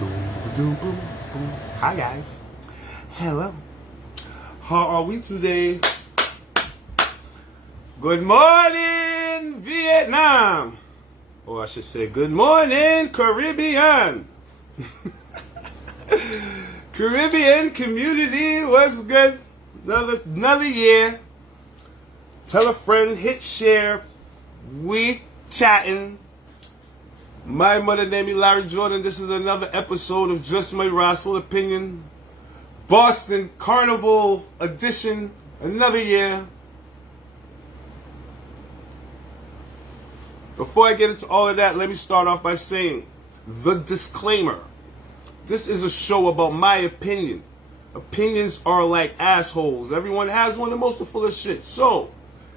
Hi guys. Hello. How are we today? Good morning, Vietnam. Or I should say, good morning, Caribbean. Caribbean community, what's good? Another year. Tell a friend, hit share. We chatting. My mother named me Larry Jordan. This is another episode of Just My Russell Opinion. Boston Carnival edition. Another year. Before I get into all of that, let me start off by saying the disclaimer. This is a show about my opinion. Opinions are like assholes. Everyone has one, and most are full of shit. So,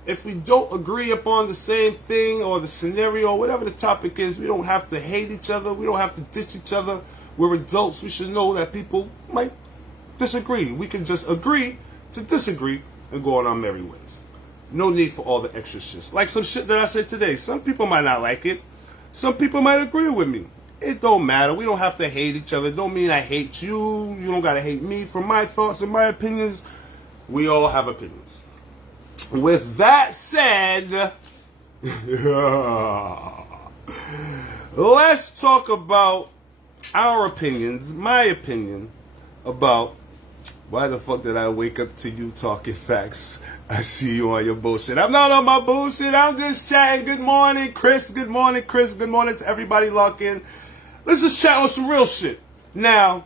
if we don't agree upon the same thing or the scenario, whatever the topic is, we don't have to hate each other. We don't have to diss each other. We're adults. We should know that people might disagree. We can just agree to disagree and go on our merry ways. No need for all the extra shit. Like some shit that I said today. Some people might not like it. Some people might agree with me. It don't matter. We don't have to hate each other. It don't mean I hate you. You don't got to hate me for my thoughts and my opinions. We all have opinions. With that said, let's talk about our opinions, my opinion, about why the fuck did I wake up to you talking facts? I see you on your bullshit. I'm not on my bullshit. I'm just chatting. Good morning, Chris. Good morning, Chris. Good morning to everybody locked in. Let's just chat on some real shit. Now,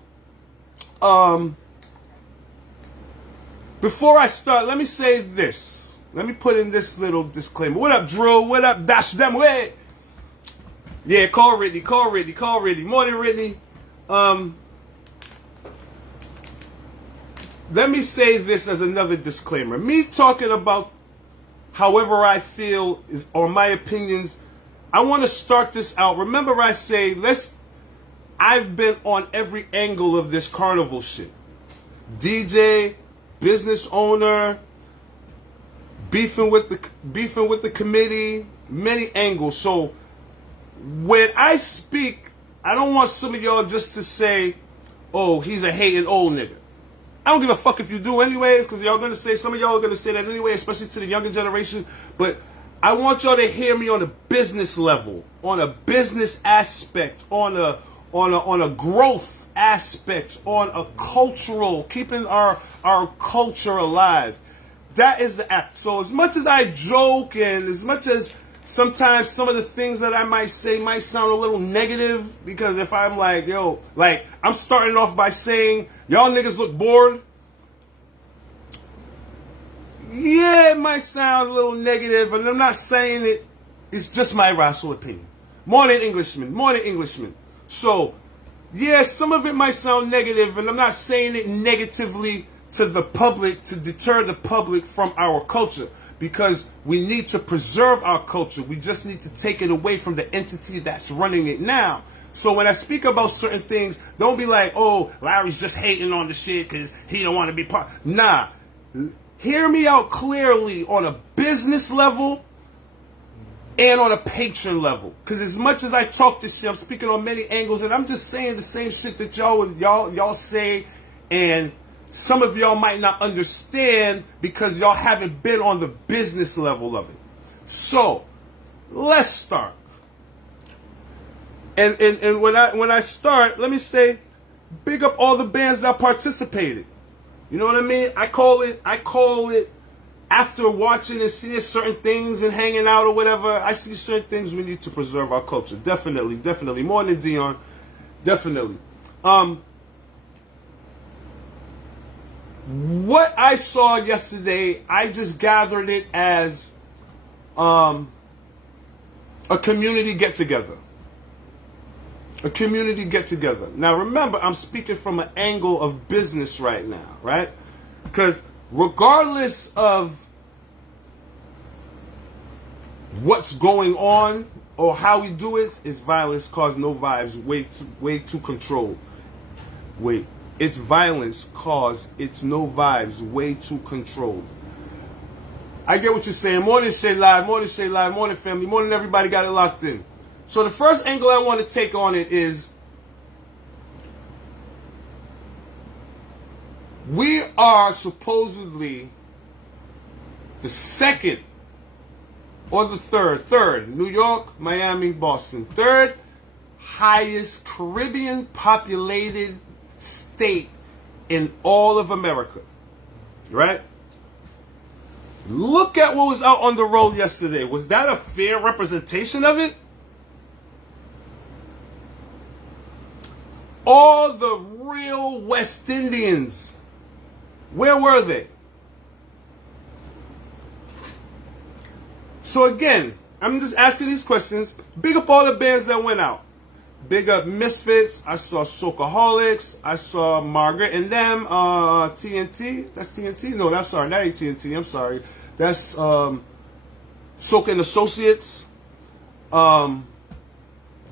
before I start, let me say this. Let me put in this little disclaimer. What up, Drew? What up, Dash them way? Yeah, call Ridney. Morning, Ridney. Let me say this as another disclaimer. Me talking about however I feel is or my opinions, I want to start this out. Remember I say I've been on every angle of this carnival shit. DJ, business owner, beefing with the committee, many angles. So when I speak, I don't want some of y'all just to say, "Oh, he's a hating old nigga." I don't give a fuck if you do anyways, because some of y'all are gonna say that anyway, especially to the younger generation. But I want y'all to hear me on a business level, on a business aspect, on a growth aspect, on a cultural, keeping our culture alive. That is the act. So as much as I joke and as much as sometimes some of the things that I might say might sound a little negative, because if I'm like, I'm starting off by saying, y'all niggas look bored. Yeah, it might sound a little negative, and I'm not saying it. It's just my Russell opinion. Morning, Englishman. So, yeah, some of it might sound negative, and I'm not saying it negatively to the public to deter the public from our culture, because we need to preserve our culture. We just need to take it away from the entity that's running it now. So when I speak about certain things, don't be like, "Oh, Larry's just hating on the shit because he don't want to be part." Nah. Hear me out clearly on a business level and on a patron level. Because as much as I talk this shit, I'm speaking on many angles, and I'm just saying the same shit that y'all say, and some of y'all might not understand because y'all haven't been on the business level of it. So, let's start. And when I start, let me say, big up all the bands that participated. You know what I mean? I call it after watching and seeing certain things and hanging out or whatever, I see certain things we need to preserve our culture. Definitely. More than Dion. Definitely. What I saw yesterday, I just gathered it as a community get-together. A community get-together. Now, remember, I'm speaking from an angle of business right now, right? Because regardless of what's going on or how we do it, it's violence caused no vibes, way too controlled. It's violence caused, it's no vibes, way too controlled. I get what you're saying. Morning, Shay Live. Morning, family. Morning, everybody got it locked in. So the first angle I want to take on it is We are supposedly the second or the third, New York, Miami, Boston, third highest Caribbean populated state in all of America, right? Look at what was out on the road yesterday. Was that a fair representation of it? All the real West Indians, where were they? So again, I'm just asking these questions. Big up all the bands that went out. Big up Misfits. I saw Soulcaholics. I saw Margaret and them. TNT. That's TNT? No, that's sorry. That ain't TNT. I'm sorry. That's Soca and Associates. I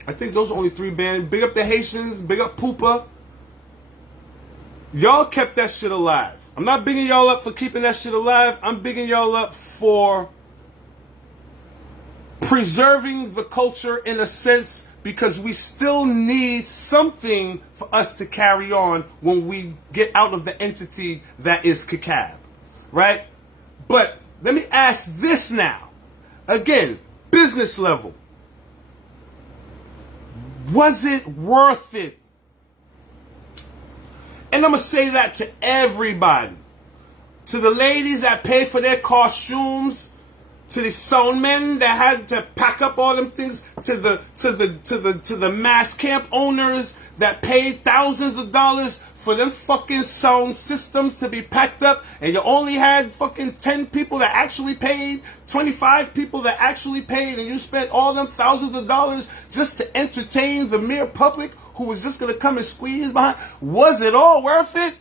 think those are only 3 bands. Big up the Haitians. Big up Poopa. Y'all kept that shit alive. I'm not bigging y'all up for keeping that shit alive. I'm bigging y'all up for preserving the culture in a sense, because we still need something for us to carry on when we get out of the entity that is CACAB, right? But let me ask this now. Again, business level. Was it worth it? And I'm going to say that to everybody. To the ladies that pay for their costumes, to the sound men that had to pack up all them things, to the mass camp owners that paid thousands of dollars for them fucking sound systems to be packed up, and you only had fucking 10 people that actually paid, 25 people that actually paid, and you spent all them thousands of dollars just to entertain the mere public who was just gonna come and squeeze behind. Was it all worth it?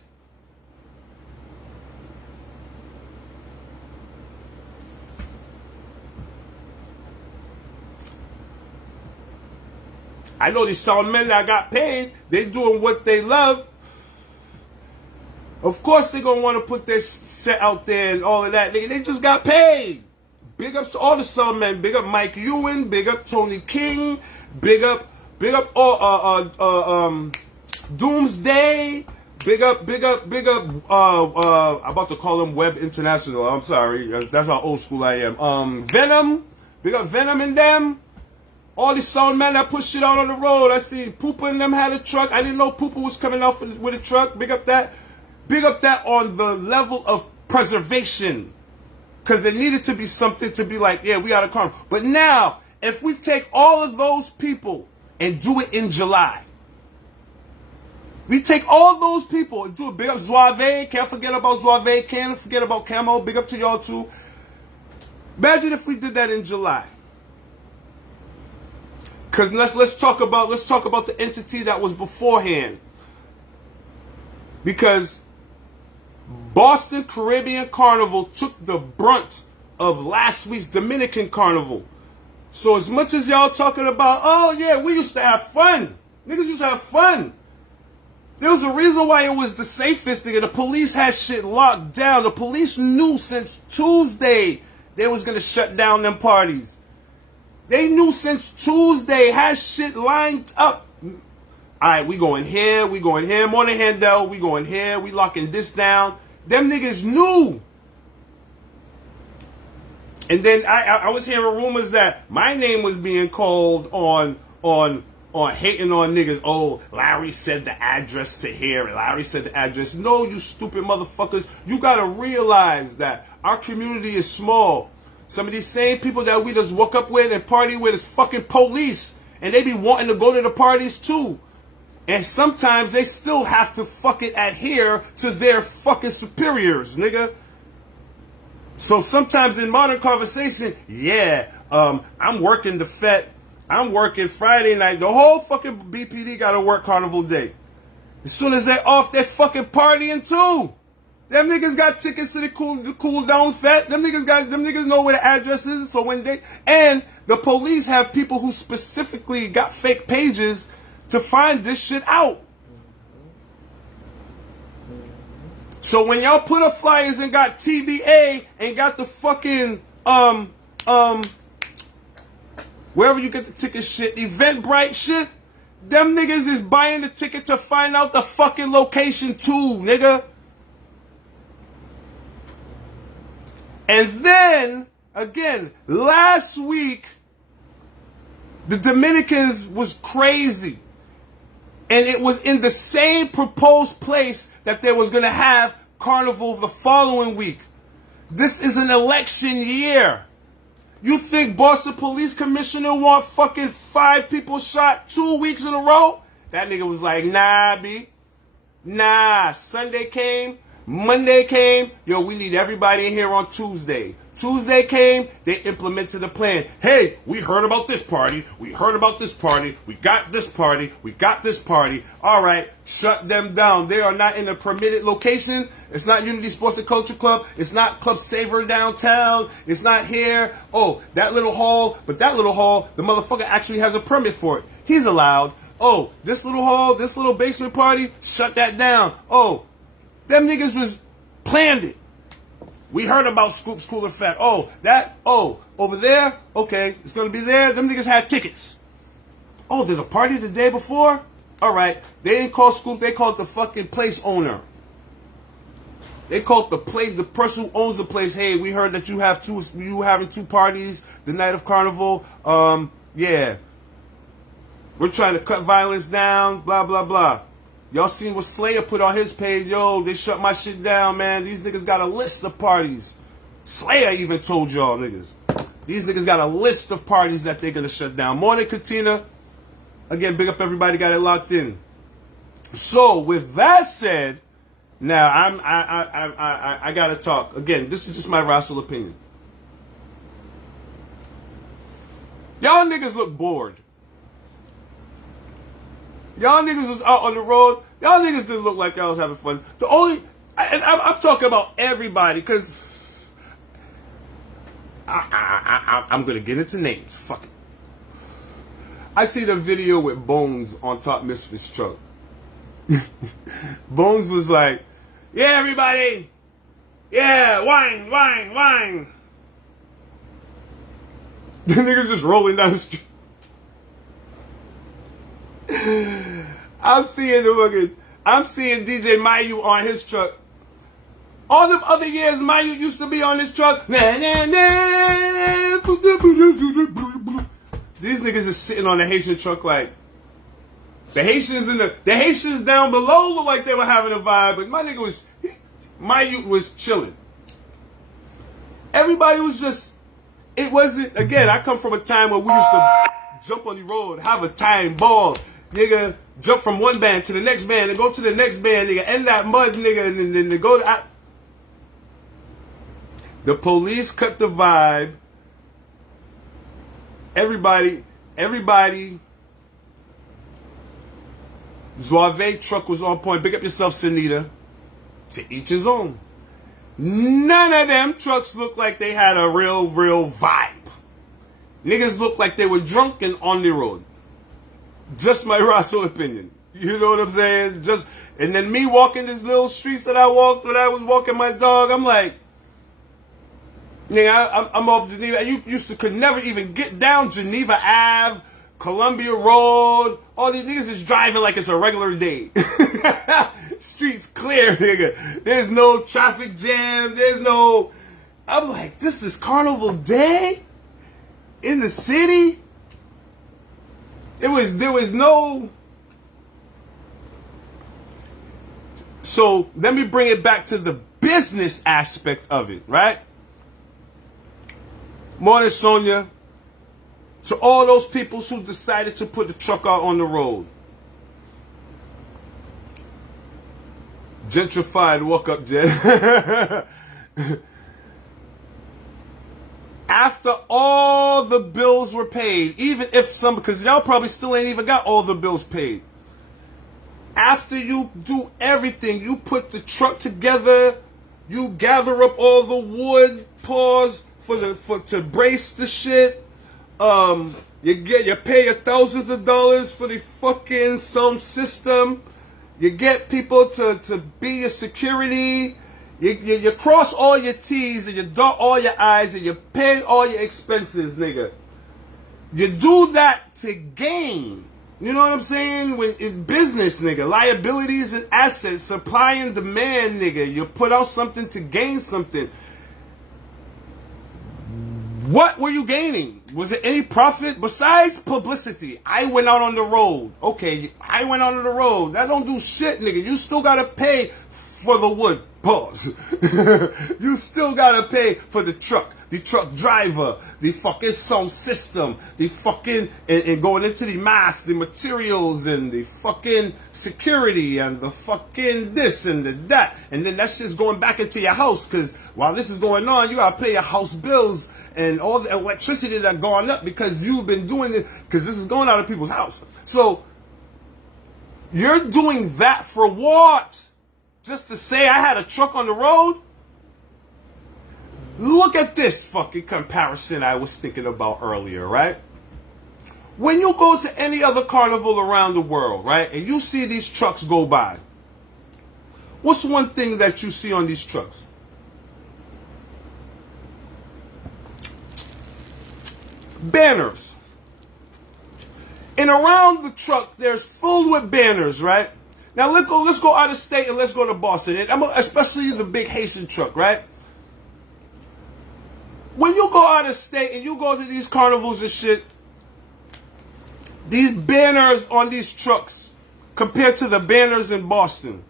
I know these sound men that got paid, they doing what they love. Of course they're going to want to put their set out there and all of that. They just got paid. Big up to all the sound men. Big up Mike Ewan. Big up Tony King. Big up Doomsday. Big up, I'm about to call him Web International. I'm sorry. That's how old school I am. Venom. Big up Venom and them. All these sound men that put shit out on the road. I see Poopa and them had a truck. I didn't know Poopa was coming out with a truck. Big up that. Big up that on the level of preservation. Because there needed to be something to be like, yeah, we got a carnival. But now, if we take all of those people and do it in July. We take all those people and do it. Big up Zouave. Can't forget about Zouave. Can't forget about Camo. Big up to y'all too. Imagine if we did that in July. Because let's talk about the entity that was beforehand. Because Boston Caribbean Carnival took the brunt of last week's Dominican Carnival. So as much as y'all talking about, oh yeah, we used to have fun. Niggas used to have fun. There was a reason why it was the safest thing. The police had shit locked down. The police knew since Tuesday they was going to shut down them parties. They knew since Tuesday, had shit lined up. Alright, we going here, Morning Handel, we going here, we locking this down. Them niggas knew. And then I was hearing rumors that my name was being called on hating on niggas. Oh, Larry said the address to here, Larry said the address. No, you stupid motherfuckers. You gotta realize that our community is small. Some of these same people that we just walk up with and party with is fucking police. And they be wanting to go to the parties too. And sometimes they still have to fucking adhere to their fucking superiors, nigga. So sometimes in modern conversation, yeah, I'm working the Fed. I'm working Friday night. The whole fucking BPD got to work Carnival Day. As soon as they're off, they're fucking partying too. Them niggas got tickets to the cool down Fed. Them niggas know where the address is. So when and the police have people who specifically got fake pages to find this shit out. So when y'all put up flyers and got TBA and got the fucking wherever you get the ticket shit, Eventbrite shit, them niggas is buying the ticket to find out the fucking location too, nigga. And then, again, last week, the Dominicans was crazy. And it was in the same proposed place that they was going to have carnival the following week. This is an election year. You think Boston Police Commissioner want fucking 5 people shot 2 weeks in a row? That nigga was like, nah, B. Nah. Sunday came. Monday came. Yo, we need everybody in here on Tuesday. Tuesday came, they implemented a plan. Hey, we heard about this party. We heard about this party. We got this party. We got this party. All right, shut them down. They are not in a permitted location. It's not Unity Sports and Culture Club. It's not Club Savor downtown. It's not here. Oh, that little hall. But that little hall, the motherfucker actually has a permit for it. He's allowed. Oh, this little hall, this little basement party, shut that down. Oh, them niggas was planned it. We heard about Scoop's Cooler Fat. Oh, over there? Okay, it's going to be there. Them niggas had tickets. Oh, there's a party the day before? All right. They didn't call Scoop. They called the fucking place owner. They called the person who owns the place. Hey, we heard that you having 2 parties the night of Carnival. Yeah. We're trying to cut violence down, blah, blah, blah. Y'all seen what Slayer put on his page? Yo, they shut my shit down, man. These niggas got a list of parties. Slayer even told y'all niggas. These niggas got a list of parties that they're gonna shut down. Morning, Katina. Again, big up everybody got it locked in. So, with that said, now I gotta talk. Again, this is just my Russell opinion. Y'all niggas look bored. Y'all niggas was out on the road. Y'all niggas didn't look like y'all was having fun. I'm talking about everybody, because I'm going to get into names. Fuck it. I see the video with Bones on Top Misfits truck. Bones was like, yeah, everybody. Yeah, wine, wine, wine. The niggas just rolling down the street. I'm seeing DJ Mayu on his truck. All them other years Mayu used to be on his truck. These niggas is sitting on the Haitian truck like the Haitians down below look like they were having a vibe, but Mayu was chilling. Everybody was just, it wasn't, again, I come from a time where we used to jump on the road, have a time ball. Nigga, jump from one band to the next band and go to the next band, nigga, end that mud, nigga, and then go to... The police cut the vibe. Everybody, Zouave truck was on point. Big up yourself, Sunita. To each his own. None of them trucks looked like they had a real vibe. Niggas looked like they were drunk and on the road. Just my Russell opinion. You know what I'm saying? And then me walking these little streets that I walked when I was walking my dog, I'm like, nigga, I'm off Geneva. You could never even get down Geneva Ave, Columbia Road. All these niggas is driving like it's a regular day. Streets clear, nigga. There's no traffic jam. I'm like, this is Carnival Day? In the city? There was no... So, let me bring it back to the business aspect of it, right? Morning, Sonia. To all those people who decided to put the truck out on the road. Gentrified, walk up, Jen. After all the bills were paid, even if some, because y'all probably still ain't even got all the bills paid. After you do everything, you put the truck together, you gather up all the wood, to brace the shit. You pay your thousands of dollars for the fucking sound system. You get people to be your security. You cross all your T's and you dot all your I's and you pay all your expenses, nigga. You do that to gain. You know what I'm saying? When it's business, nigga. Liabilities and assets, supply and demand, nigga. You put out something to gain something. What were you gaining? Was it any profit besides publicity? I went out on the road. Okay, I went out on the road. That don't do shit, nigga. You still gotta pay for the wood. Pause. You still gotta pay for the truck driver, the fucking sound system, the fucking, and going into the mask, the materials, and the fucking security, and the fucking this and the that. And then that's just going back into your house, because while this is going on, you gotta pay your house bills and all the electricity that gone up because you've been doing it, because this is going out of people's house. So, you're doing that for what? Just to say I had a truck on the road? Look at this fucking comparison I was thinking about earlier, right? When you go to any other carnival around the world, right, and you see these trucks go by, what's one thing that you see on these trucks? Banners. And around the truck, there's filled with banners, right? Now let's go out of state and let's go to Boston, and especially the big Haitian truck, right? When you go out of state and you go to these carnivals and shit, these banners on these trucks compared to the banners in Boston,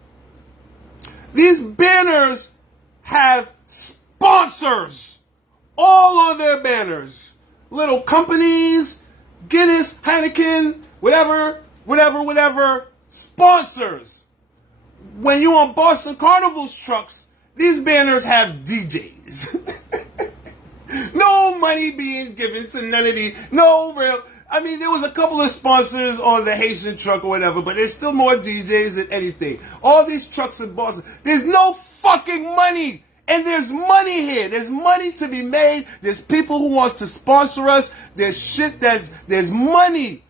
these banners have sponsors all on their banners. Little companies, Guinness, Heineken, whatever, sponsors. When you on Boston Carnival's trucks, these banners have DJs. No money being given to none of these. No real. I mean, there was a couple of sponsors on the Haitian truck or whatever, but there's still more DJs than anything. All these trucks in Boston, there's no fucking money. And there's money here. There's money to be made. There's people who wants to sponsor us. There's shit there's money.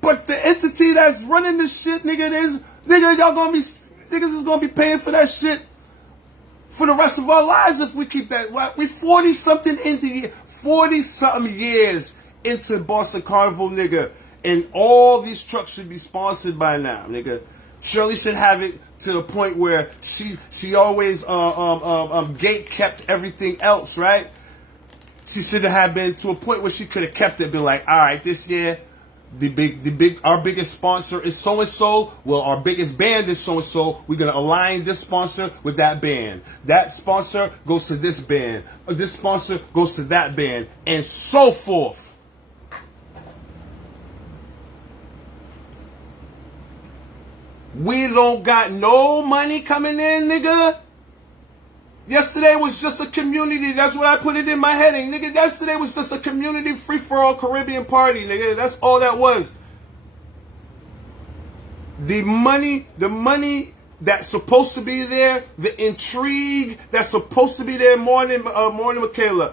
But the entity that's running this shit, niggas is gonna be paying for that shit for the rest of our lives if we keep that. We 40-something years into Boston Carnival, nigga. And all these trucks should be sponsored by now, nigga. Shirley should have it to the point where she always gate kept everything else, right? She should have been to a point where she could have kept it, been like, all right, this year our biggest sponsor is so and so. Well, our biggest band is so and so. We're gonna align this sponsor with that band. That sponsor goes to this band. This sponsor goes to that band, and so forth. We don't got no money coming in, nigga. Yesterday was just a community. That's what I put it in my heading, nigga. Yesterday was just a community free-for-all Caribbean party, nigga. That's all that was. The money that's supposed to be there, the intrigue that's supposed to be there. Morning, Michaela.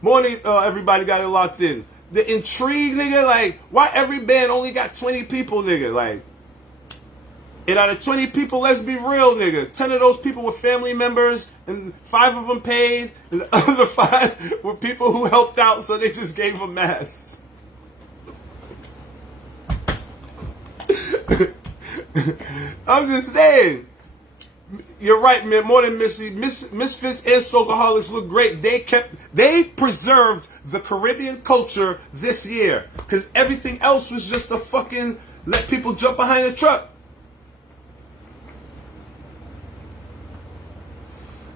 Morning, everybody got it locked in. The intrigue, nigga, like, why every band only got 20 people, nigga? Like, and out of 20 people, let's be real, nigga. 10 of those people were family members, and 5 of them paid, and the other 5 were people who helped out, so they just gave them masks. I'm just saying. You're right, man. More than Missy. Misfits and Soulaholics look great. They preserved the Caribbean culture this year. Because everything else was just a fucking let people jump behind the truck.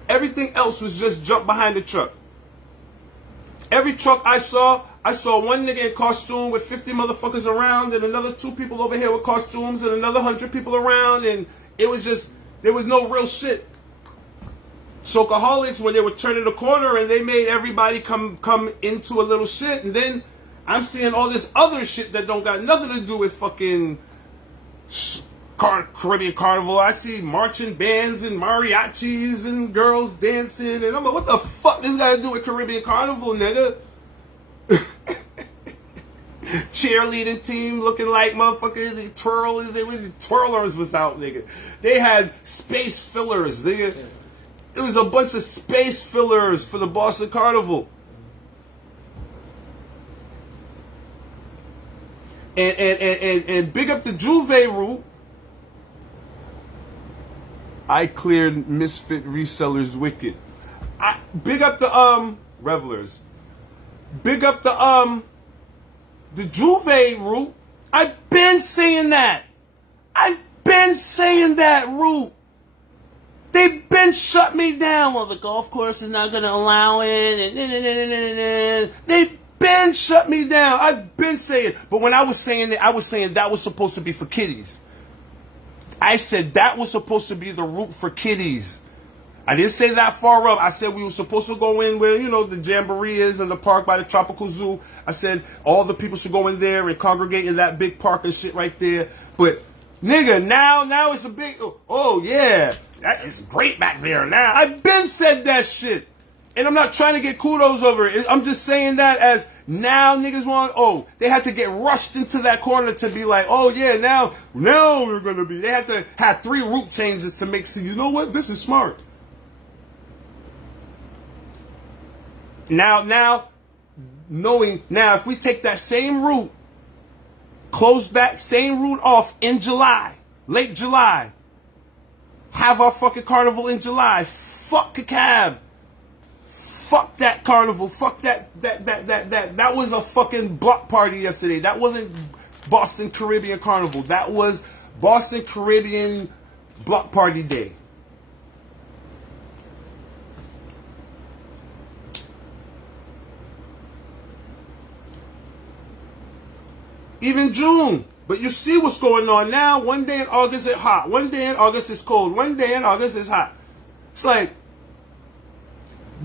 Everything else was just jump behind the truck. Every truck I saw one nigga in costume with 50 motherfuckers around, and another 2 people over here with costumes, and another 100 people around, and it was just, there was no real shit. Soulaholics, when they were turning the corner and they made everybody come into a little shit, and then I'm seeing all this other shit that don't got nothing to do with fucking Caribbean Carnival. I see marching bands and mariachis and girls dancing, and I'm like, what the fuck this got to do with Caribbean Carnival, nigga? Cheerleading team looking like motherfuckers, the twirlers was out, nigga. They had space fillers, nigga. It was a bunch of space fillers for the Boston Carnival. And big up the Juve route. I cleared Misfit resellers wicked. Big up the revelers. Big up the Juve route. I've been saying that. I've been saying that route. They've been shut me down. Well, the golf course is not going to allow it. And they've been shut me down. I've been saying. But when I was saying it, I was saying that was supposed to be for kiddies. I said that was supposed to be the route for kiddies. I didn't say that far up. I said we were supposed to go in where, the Jamboree is in the park by the Tropical Zoo. I said all the people should go in there and congregate in that big park and shit right there. But, nigga, now it's a big, oh yeah, that is great back there now. I've been said that shit. And I'm not trying to get kudos over it. I'm just saying that as now niggas want, they had to get rushed into that corner to be like, oh yeah, now we're going to be. They had to have 3 route changes to make, so you know what, this is smart. Now, knowing, if we take that same route, close that same route off in July, late July, have our fucking carnival in July, fuck a cab. Fuck that carnival. Fuck that was a fucking block party yesterday. That wasn't Boston Caribbean Carnival. That was Boston Caribbean Block Party Day. Even June. But you see what's going on now. One day in August it's hot. One day in August it's cold. One day in August it's hot. It's like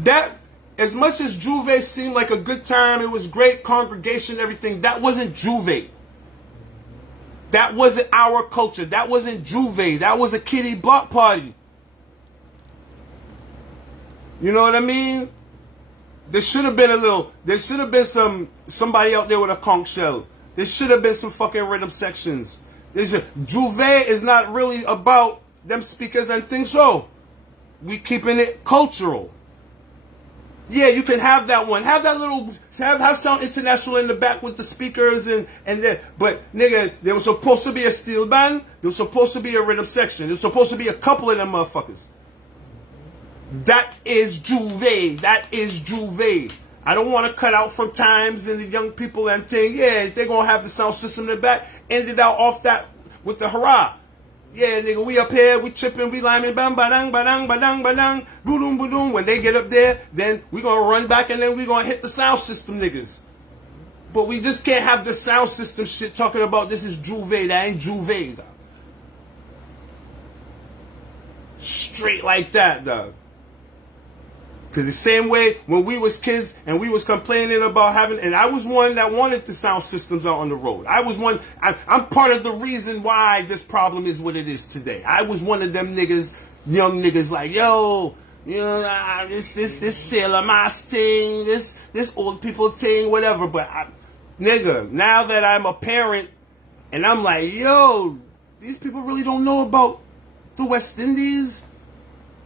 that. As much as Juve seemed like a good time, it was great congregation, everything, that wasn't Juve. That wasn't our culture. That wasn't Juve. That was a kiddie block party. You know what I mean? There should have been somebody out there with a conch shell. There should have been some fucking rhythm sections. Juve is not really about them speakers and things, so we keeping it cultural. Yeah, you can have that one. Have that little, have Sound International in the back with the speakers and but nigga, there was supposed to be a steel band. There was supposed to be a rhythm section. There was supposed to be a couple of them motherfuckers. That is Juve. That is Juve. I don't want to cut out from times and the young people and thing. Yeah, they're going to have the sound system in the back. Ended out off that with the hurrah. Yeah, nigga, we up here, we tripping, we liming, bang, badang, badang, badang, badang, boodum, boodum. When they get up there, then we gonna run back and then we gonna hit the sound system, niggas. But we just can't have the sound system shit talking about this is Juve, that ain't Juve, dog. Straight like that, dog. Because the same way when we was kids and we was complaining about having, and I was one that wanted the sound systems out on the road. I was one, I'm part of the reason why this problem is what it is today. I was one of them niggas, young niggas like, yo, this Sailor Moss thing, this old people thing, whatever. But nigga, now that I'm a parent and I'm like, yo, these people really don't know about the West Indies.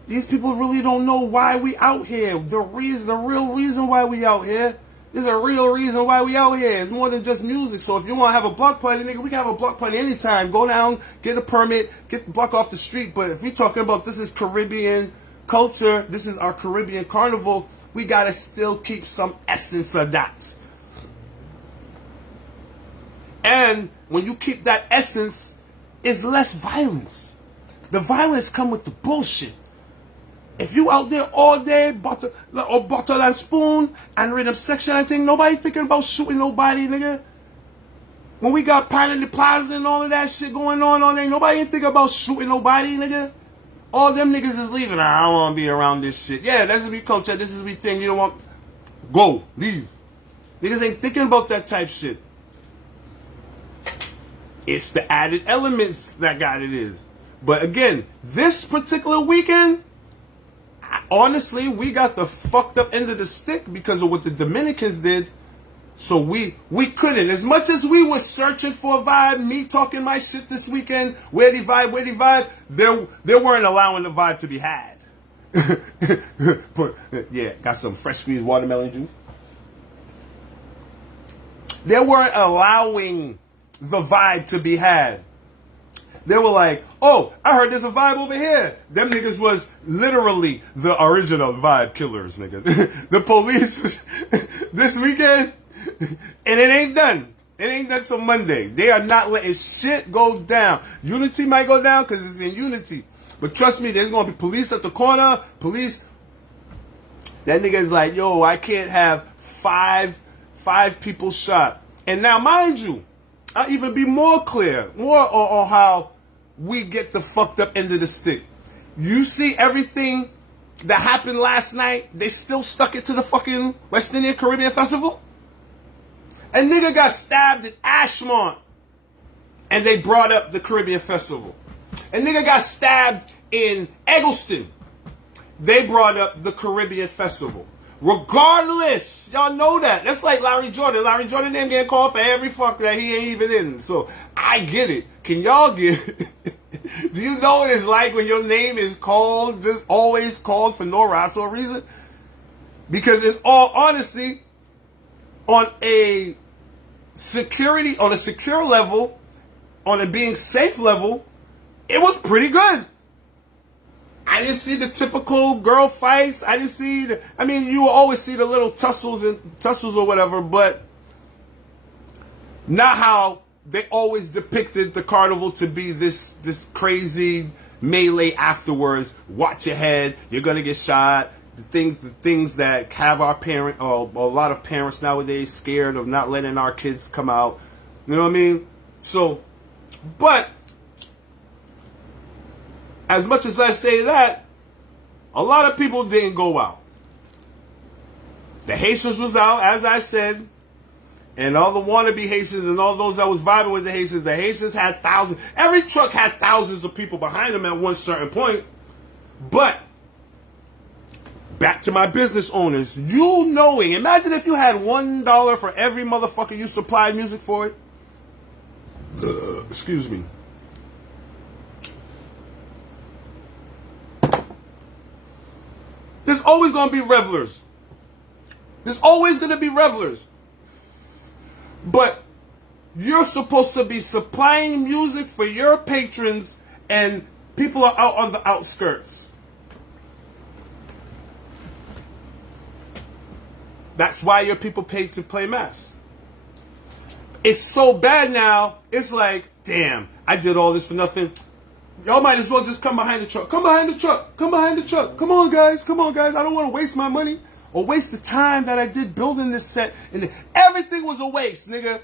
These people really don't know why we out here. The real reason why we out here. There's a real reason why we out here. It's more than just music. So if you want to have a block party, nigga, we can have a block party anytime. Go down, get a permit, get the block off the street. But if we're talking about this is Caribbean culture, this is our Caribbean carnival, we got to still keep some essence of that. And when you keep that essence, it's less violence. The violence come with the bullshit. If you out there all day, bottle and spoon and rhythm section and thing, nobody thinking about shooting nobody, nigga. When we got Pilot the Plaza and all of that shit going on there, nobody ain't thinking about shooting nobody, nigga. All them niggas is leaving. I don't want to be around this shit. Yeah, this is me culture. This is me thing. You don't want, go, leave. Niggas ain't thinking about that type shit. It's the added elements that got it is. But again, this particular weekend, honestly, we got the fucked up end of the stick because of what the Dominicans did. So we couldn't. As much as we were searching for a vibe, me talking my shit this weekend, where the vibe, they weren't allowing the vibe to be had. But, yeah, got some fresh squeezed watermelon juice. They weren't allowing the vibe to be had. They were like, oh, I heard there's a vibe over here. Them niggas was literally the original vibe killers, nigga. The police was this weekend, and it ain't done. It ain't done till Monday. They are not letting shit go down. Unity might go down because it's in Unity. But trust me, there's going to be police at the corner. Police. That nigga is like, yo, I can't have five people shot. And now, mind you, I'll even be more clear, more on how we get the fucked up end of the stick. You see everything that happened last night, they still stuck it to the fucking West Indian Caribbean Festival? A nigga got stabbed in Ashmont, and they brought up the Caribbean Festival. A nigga got stabbed in Eggleston. They brought up the Caribbean Festival. Regardless, y'all know that. That's like Larry Jordan. Larry Jordan didn't get called for every fuck that he ain't even in. So I get it. Can y'all get it? Do you know what it's like when your name is called, just always called for no rational reason? Because in all honesty, on a secure level, on a being safe level, it was pretty good. I didn't see the typical girl fights. I didn't see you always see the little tussles or whatever, but not how they always depicted the carnival to be this crazy melee afterwards. Watch your head, you're gonna get shot. The things that have our a lot of parents nowadays scared of not letting our kids come out. You know what I mean? So, but as much as I say that, a lot of people didn't go out. The Haitians was out, as I said, and all the wannabe Haitians and all those that was vibing with the Haitians had thousands. Every truck had thousands of people behind them at one certain point. But back to my business owners, you knowing, imagine if you had $1 for every motherfucker you supplied music for it. Excuse me. There's always going to be revelers. There's always going to be revelers. But you're supposed to be supplying music for your patrons, and people are out on the outskirts. That's why your people pay to play mass. It's so bad now, it's like, damn, I did all this for nothing. Y'all might as well just come behind the truck. Come behind the truck. Come behind the truck. Come on, guys. Come on, guys. I don't want to waste my money or waste the time that I did building this set. And everything was a waste, nigga.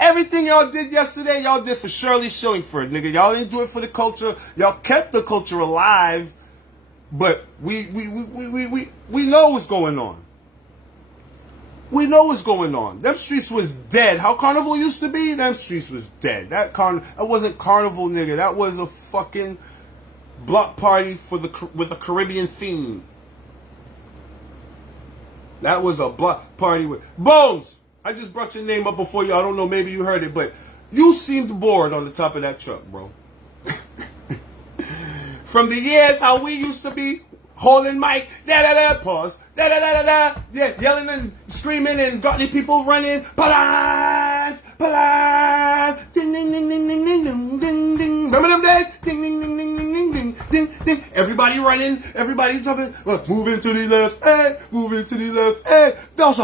Everything y'all did yesterday, y'all did for Shirley Shillingford, nigga. Y'all didn't do it for the culture. Y'all kept the culture alive. But we know what's going on. We know what's going on. Them streets was dead. How Carnival used to be, them streets was dead. That wasn't Carnival, nigga. That was a fucking block party with a Caribbean theme. That was a block party with Bones. I just brought your name up before you. I don't know, maybe you heard it, but you seemed bored on the top of that truck, bro. From the years how we used to be holding mic, pause, yeah, yelling and screaming and got the people running, palans, ding, ding, ding, ding, ding, ding, ding, ding, ding. Remember them days? Ding, ding, ding, ding, ding, ding, ding, ding, ding. Everybody running, everybody jumping, moving to the left, hey, moving to the left, hey. Don't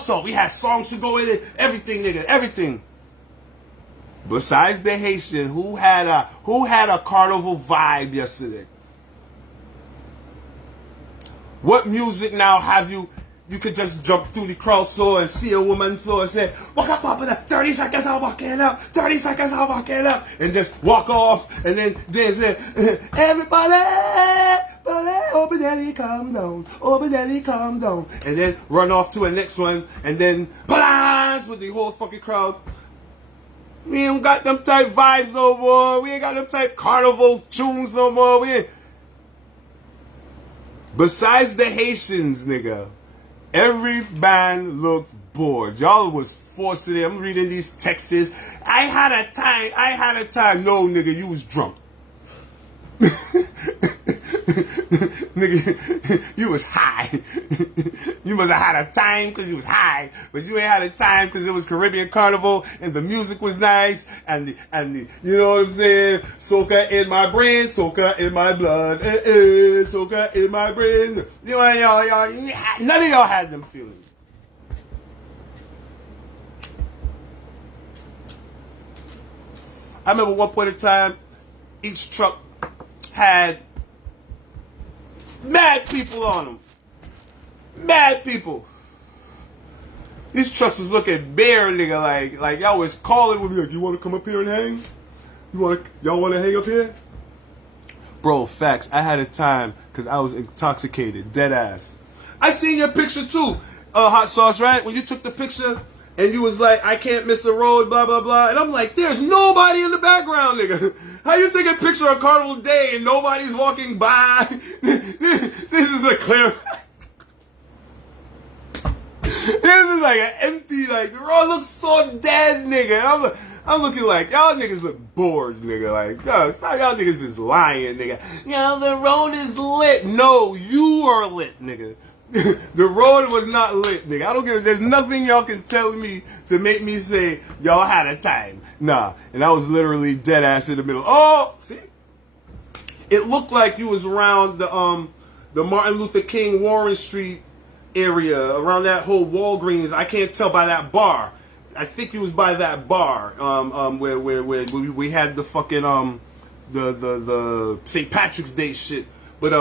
so. We had songs to go in it, everything, nigga, everything. Besides the Haitian, who had a carnival vibe yesterday? What music now have you could just jump through the crowd so and see a woman so and say, walk up, 30 seconds, I'll walk it up, 30 seconds, I'll walk it up, and just walk off, and then there's everybody, open daddy, calm down, and then run off to a next one, and then balance with the whole fucking crowd. We ain't got them type vibes no more, we ain't got them type carnival tunes no more, Besides the Haitians, nigga, every band looked bored. Y'all was forcing it. I'm reading these texts. I had a time. No, nigga, you was drunk. Nigga, you was high. You must have had a time because you was high, but you ain't had a time because it was Caribbean Carnival and the music was nice and you know what I'm saying? Soca in my brain, soca in my blood, soca in my brain. You know, y'all, none of y'all had them feelings. I remember one point in time, each truck had mad people on them. Mad people. These trucks was looking bare, nigga, like y'all was calling with me, like, you want to come up here and hang? Y'all want to hang up here? Bro, facts. I had a time because I was intoxicated, dead ass. I seen your picture too, Hot Sauce, right? When you took the picture and you was like, I can't miss a road, blah, blah, blah. And I'm like, there's nobody in the background, nigga. How you take a picture on Carnival Day and nobody's walking by? This is a clear... This is like an empty, like, the road looks so dead, nigga. And I'm looking like, y'all niggas look bored, nigga. Like, yo, y'all niggas is lying, nigga. Yo, the road is lit. No, you are lit, nigga. The road was not lit, nigga. I don't give. There's nothing y'all can tell me to make me say y'all had a time. Nah, and I was literally dead ass in the middle. Oh, see, it looked like you was around the Martin Luther King Warren Street area, around that whole Walgreens. I can't tell by that bar. I think you was by that bar, where we had the fucking the St. Patrick's Day shit, but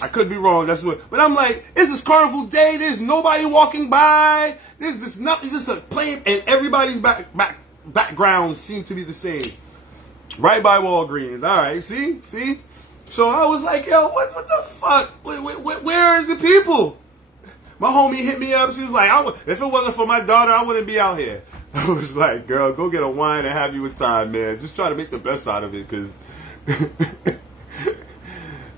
I could be wrong. That's what. But I'm like, this is Carnival Day. There's nobody walking by. There's just nothing. It's just a plane, and everybody's backgrounds seem to be the same. Right by Walgreens. All right. See. So I was like, yo, what the fuck? Where are the people? My homie hit me up. She was like, if it wasn't for my daughter, I wouldn't be out here. I was like, girl, go get a wine and have you a time, man. Just try to make the best out of it, because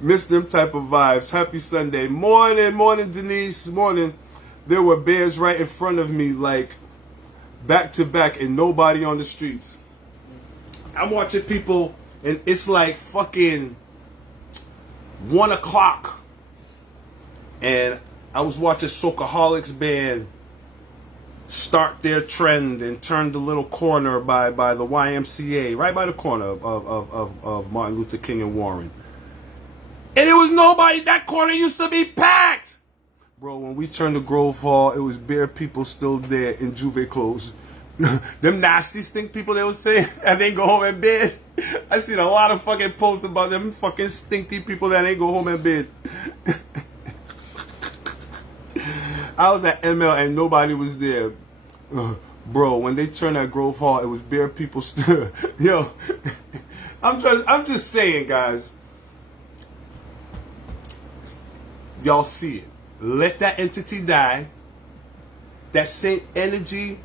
miss them type of vibes. Happy Sunday. Morning, Denise. Morning. There were bears right in front of me, like, back to back, and nobody on the streets. I'm watching people, and it's like fucking 1 o'clock. And I was watching Socaholix band start their trend and turn the little corner by the YMCA, right by the corner of Martin Luther King and Warren. And it was nobody. That corner used to be packed. Bro, when we turned to Grove Hall, it was bare people still there in Juve clothes. Them nasty stink people, they was saying, and they go home in bed. I seen a lot of fucking posts about them fucking stinky people that ain't go home in bed. I was at ML and nobody was there. Bro, when they turned at Grove Hall, it was bare people still. Yo, I'm just saying, guys. Y'all see it. Let that entity die. That same energy,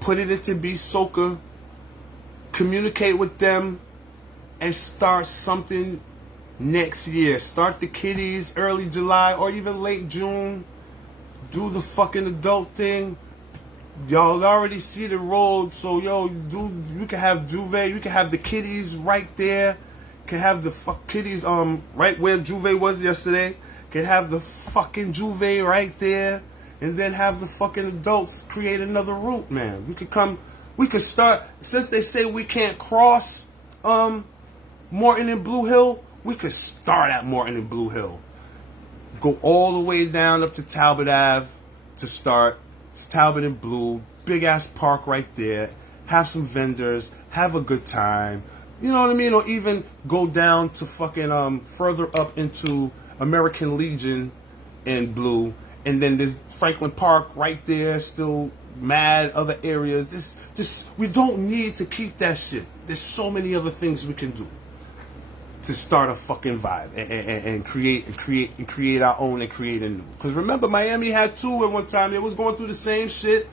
put it into Be Soca. Communicate with them and start something next year. Start the kiddies early July or even late June. Do the fucking adult thing. Y'all already see the road, so yo, you can have Juve, you can have the kiddies right there. Can have the kiddies right where Juve was yesterday. Can have the fucking Juve right there, and then have the fucking adults create another route, man. We could start, since they say we can't cross Morton and Blue Hill, we could start at Morton and Blue Hill. Go all the way down up to Talbot Ave to start. It's Talbot and Blue, big ass park right there. Have some vendors, have a good time. You know what I mean? Or even go down to fucking further up into American Legion and Blue, and then there's Franklin Park right there. Still mad other areas. It's just, we don't need to keep that shit. There's so many other things we can do to start a fucking vibe and create our own and create a new. Because remember, Miami had 2 at one time. They was going through the same shit.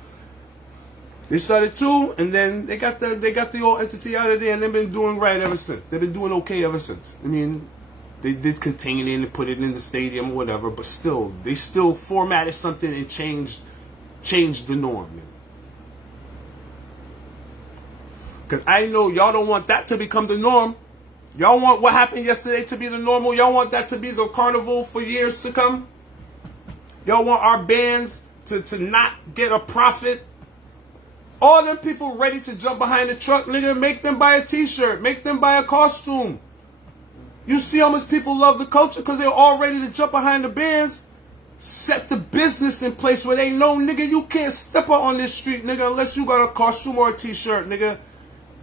They started 2, and then they got the old entity out of there, and they've been doing right ever since. They've been doing okay ever since. I mean, they did contain it and put it in the stadium or whatever, but still, they still formatted something and changed the norm. Because I know y'all don't want that to become the norm. Y'all want what happened yesterday to be the normal? Y'all want that to be the carnival for years to come? Y'all want our bands to not get a profit? All them people ready to jump behind the truck, nigga, make them buy a t-shirt. Make them buy a costume. You see how much people love the culture because they're all ready to jump behind the bands. Set the business in place where they know, nigga, you can't step out on this street, nigga, unless you got a costume or a t-shirt, nigga.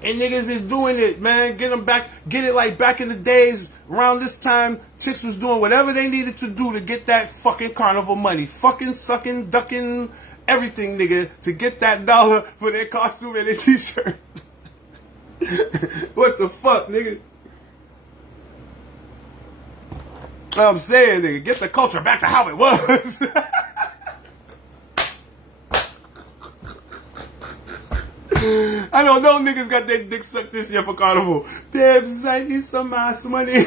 And niggas is doing it, man. Get them back. Get it like back in the days. Around this time, chicks was doing whatever they needed to do to get that fucking carnival money. Fucking, sucking, ducking, everything, nigga, to get that dollar for their costume and their t-shirt. What the fuck, nigga? I'm saying, nigga, get the culture back to how it was. I don't know, niggas got their dick sucked this year for carnival. Babes, I need some ass money.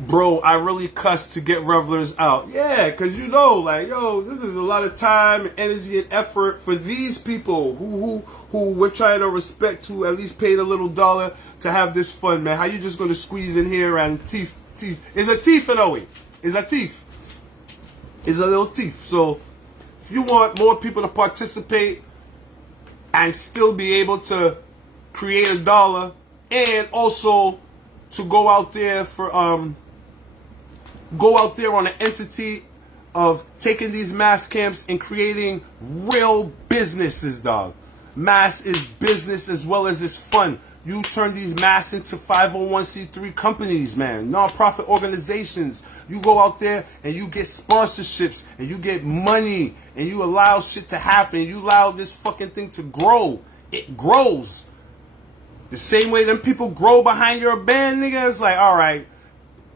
Bro, I really cussed to get revelers out. Yeah, because you know, like, yo, this is a lot of time, energy, and effort for these people who we're trying to respect, who at least paid a little dollar to have this fun, man. How you just going to squeeze in here and teeth? It's a teeth in a way. It's a teeth. It's a little teeth. So if you want more people to participate and still be able to create a dollar and also to go out there for go out there on an entity of taking these mass camps and creating real businesses, dog. Mass is business as well as it's fun. You turn these mass into 501c3 companies, man, non-profit organizations. You go out there and you get sponsorships and you get money and you allow shit to happen. You allow this fucking thing to grow. It grows. The same way them people grow behind your band, nigga. It's like, all right,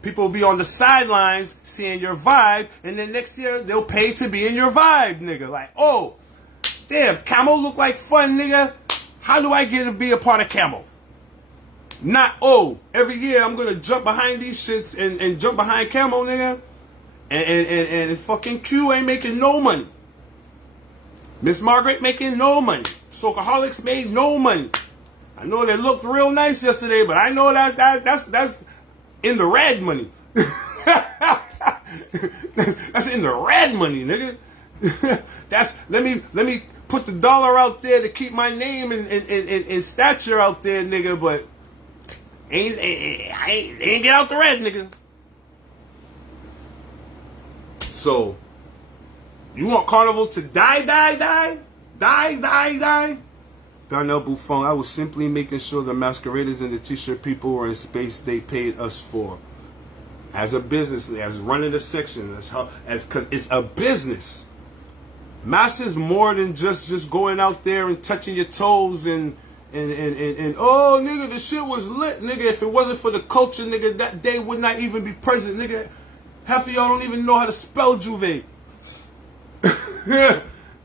people will be on the sidelines seeing your vibe, and then next year they'll pay to be in your vibe, nigga. Like, oh, damn, Camo look like fun, nigga. How do I get to be a part of Camo? Not, oh, every year I'm gonna jump behind these shits and jump behind Camo, nigga. And fucking Q ain't making no money. Miss Margaret making no money. Soulcaholics made no money. I know they looked real nice yesterday, but I know that's in the red money. That's in the red money, nigga. That's let me put the dollar out there to keep my name and stature out there, nigga, but ain't get out the red, nigga. So you want Carnival to die? Darnell Buffon, I was simply making sure the masqueraders and the t-shirt people were in space they paid us for. As a business, as running a section, because it's a business. Mass is more than just going out there and touching your toes and oh, nigga, the shit was lit, nigga. If it wasn't for the culture, nigga, that day would not even be present, nigga. Half of y'all don't even know how to spell Juve.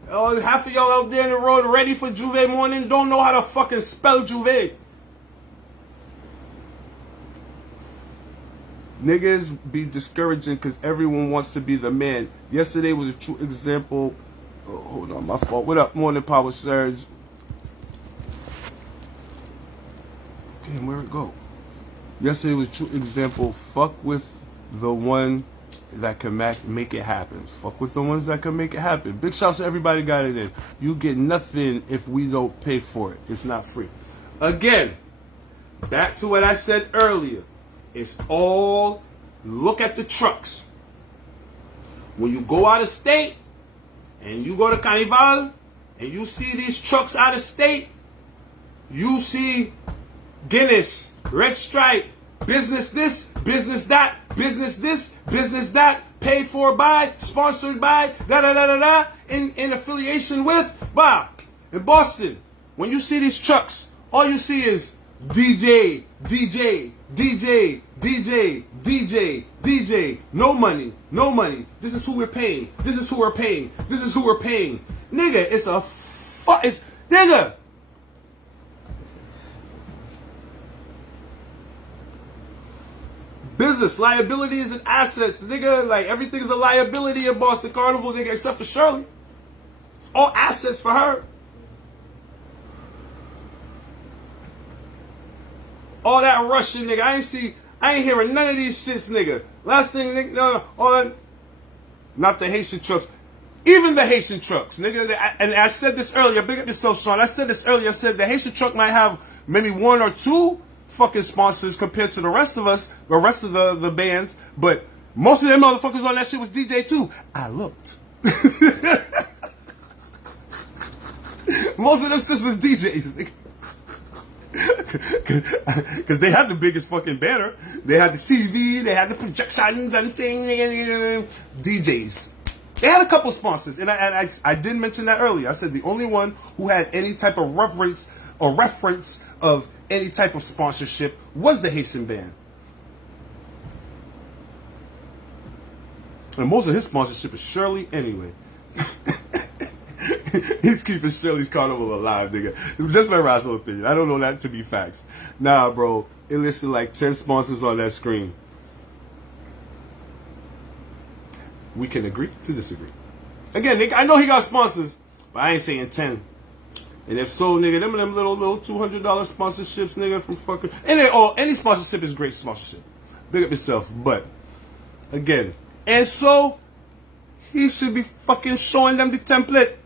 Oh, half of y'all out there in the road ready for Juve morning don't know how to fucking spell Juve. Niggas be discouraging because everyone wants to be the man. Yesterday was a true example. Oh, hold on, my fault. What up, Morning Power Surge? Damn, where'd it go? Yesterday was a true example. Fuck with the one that can make it happen. Fuck with the ones that can make it happen. Big shouts to everybody got it in. You get nothing if we don't pay for it. It's not free. Again, back to what I said earlier. It's all, look at the trucks. When you go out of state and you go to Carnival and you see these trucks out of state, you see Guinness, Red Stripe, business this, business that, business this, business that, paid for by, sponsored by, in affiliation with, in Boston. When you see these trucks, all you see is DJ, DJ, DJ, DJ, DJ, DJ. No money, no money. This is who we're paying. This is who we're paying. This is who we're paying. Nigga, it's nigga. Business, liabilities, and assets, nigga. Like, everything's a liability in Boston Carnival, nigga, except for Shirley. It's all assets for her. all that Russian, nigga. I ain't hearing none of these shits, nigga. Last thing, nigga, no, all that, not the Haitian trucks. Even the Haitian trucks, nigga. And I said this earlier, big up yourself, Sean. I said this earlier, I said the Haitian truck might have maybe 1 or 2 fucking sponsors compared to the rest of us, the rest of the bands, but most of them motherfuckers on that shit was DJ too. I looked. Most of them shits was DJs, because they had the biggest fucking banner. They had the TV, they had the projections and things. DJs. They had a couple sponsors, and I did mention that earlier. I said the only one who had any type of reference of any type of sponsorship was the Haitian band. And most of his sponsorship is Shirley anyway. He's keeping Shirley's Carnival alive, nigga. Just my rational opinion. I don't know that to be facts. Nah, bro. It listed like 10 sponsors on that screen. We can agree to disagree. Again, nigga, I know he got sponsors, but I ain't saying 10. And if so, nigga, them little $200 sponsorships, nigga, from fucking... any sponsorship is great sponsorship. Big up yourself. But, again, and so, he should be fucking showing them the template.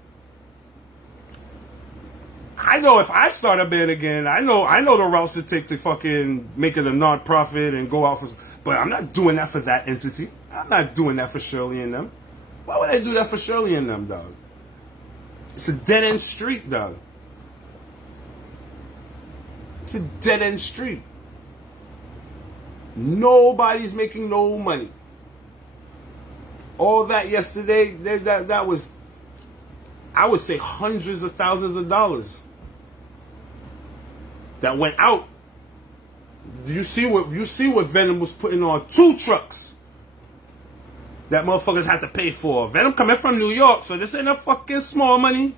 I know if I start a band again, I know the routes to take to fucking make it a non-profit and go out for... But I'm not doing that for that entity. I'm not doing that for Shirley and them. Why would I do that for Shirley and them, dog? It's a dead-end street, dog. It's a dead-end street. Nobody's making no money. All that yesterday, that was, I would say, hundreds of thousands of dollars that went out. You see what Venom was putting on 2 trucks that motherfuckers had to pay for. Venom coming from New York, so this ain't a fucking small money.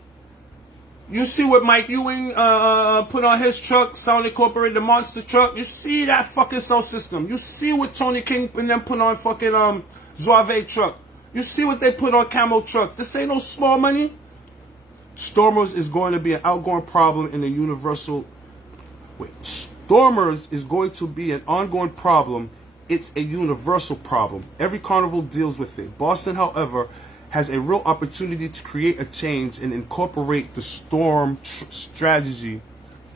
You see what Mike Ewing put on his truck, Sound Incorporated, the monster truck. You see that fucking sound system. You see what Tony King and them put on fucking Zouave truck. You see what they put on Camo truck. This ain't no small money. Stormers is going to be an outgoing problem in the Universal... Stormers is going to be an ongoing problem. It's a universal problem. Every carnival deals with it. Boston, however, has a real opportunity to create a change and incorporate the Storm strategy,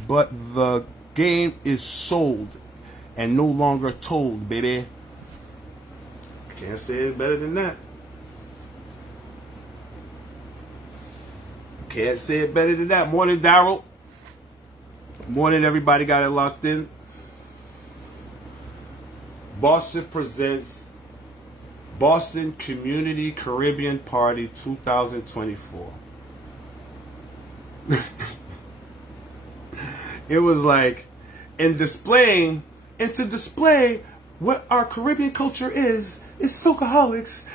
but the game is sold and no longer told, baby. Can't say it better than that. Can't say it better than that. Morning, Daryl. Morning, everybody got it locked in. Boston presents Boston Community Caribbean Party 2024. It was like, to display what our Caribbean culture is socaholix,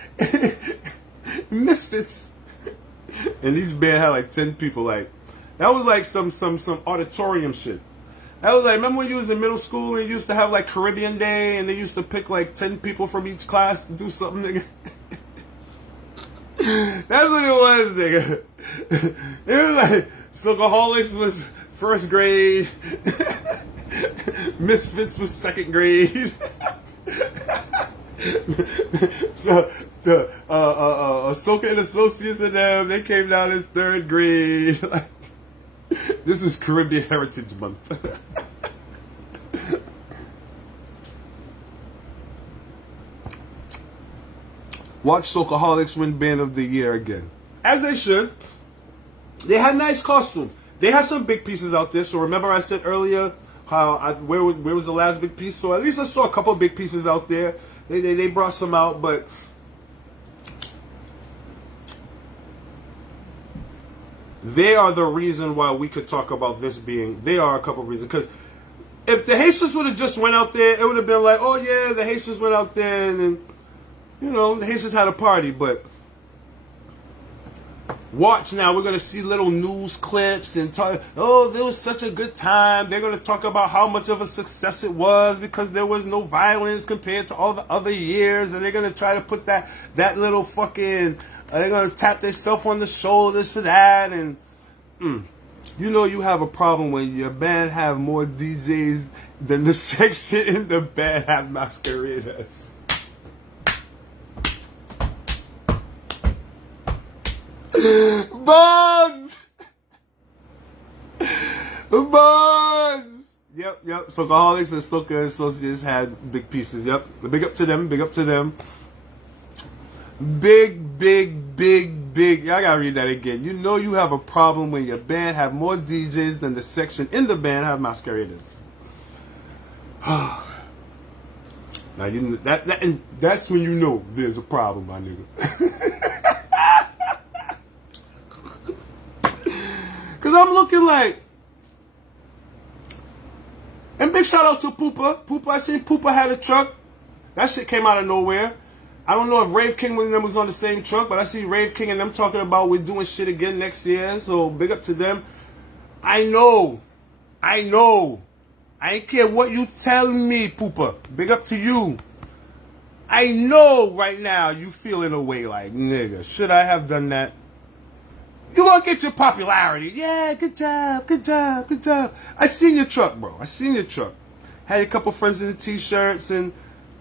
misfits. And these band had like 10 people. Like, that was like some auditorium shit. That was like, remember when you was in middle school and you used to have like Caribbean Day and they used to pick like 10 people from each class to do something, nigga? That's what it was, nigga. It was like, Socaholix was 1st grade, Misfits was 2nd grade. So, Soca and Associates and them, they came down as 3rd grade. Like, this is Caribbean Heritage Month. Watch Socaholix win Band of the Year again. As they should. They had nice costumes. They had some big pieces out there. So remember I said earlier how where was the last big piece? So at least I saw a couple big pieces out there. They brought some out, but they are the reason why we could talk about this being... They are a couple of reasons. Because if the Haitians would have just went out there, it would have been like, oh yeah, the Haitians went out there and you know, the Haitians had a party. But watch now, we're going to see little news clips and talk, oh, there was such a good time. They're going to talk about how much of a success it was because there was no violence compared to all the other years. And they're going to try to put that little fucking... they're going to tap themselves on the shoulders for that. And You know you have a problem when your band have more DJs than the section in the band have masqueraders. Bugs! Bugs! Yep. Socaholix and Soca Associates had big pieces. Yep. Big up to them. Big. Y'all gotta read that again. You know you have a problem when your band have more DJs than the section in the band have masqueraders. Now you that's when you know there's a problem, my nigga. Cause I'm looking like, and big shout out to Poopa. I seen Poopa had a truck. That shit came out of nowhere. I don't know if Rave King and them was on the same truck, but I see Rave King and them talking about we're doing shit again next year. So big up to them. I know. I ain't care what you tell me, Poopa. Big up to you. I know right now you feeling a way like, nigga, should I have done that? You gonna get your popularity. Yeah, good job. I seen your truck, bro. Had a couple friends in the t-shirts, and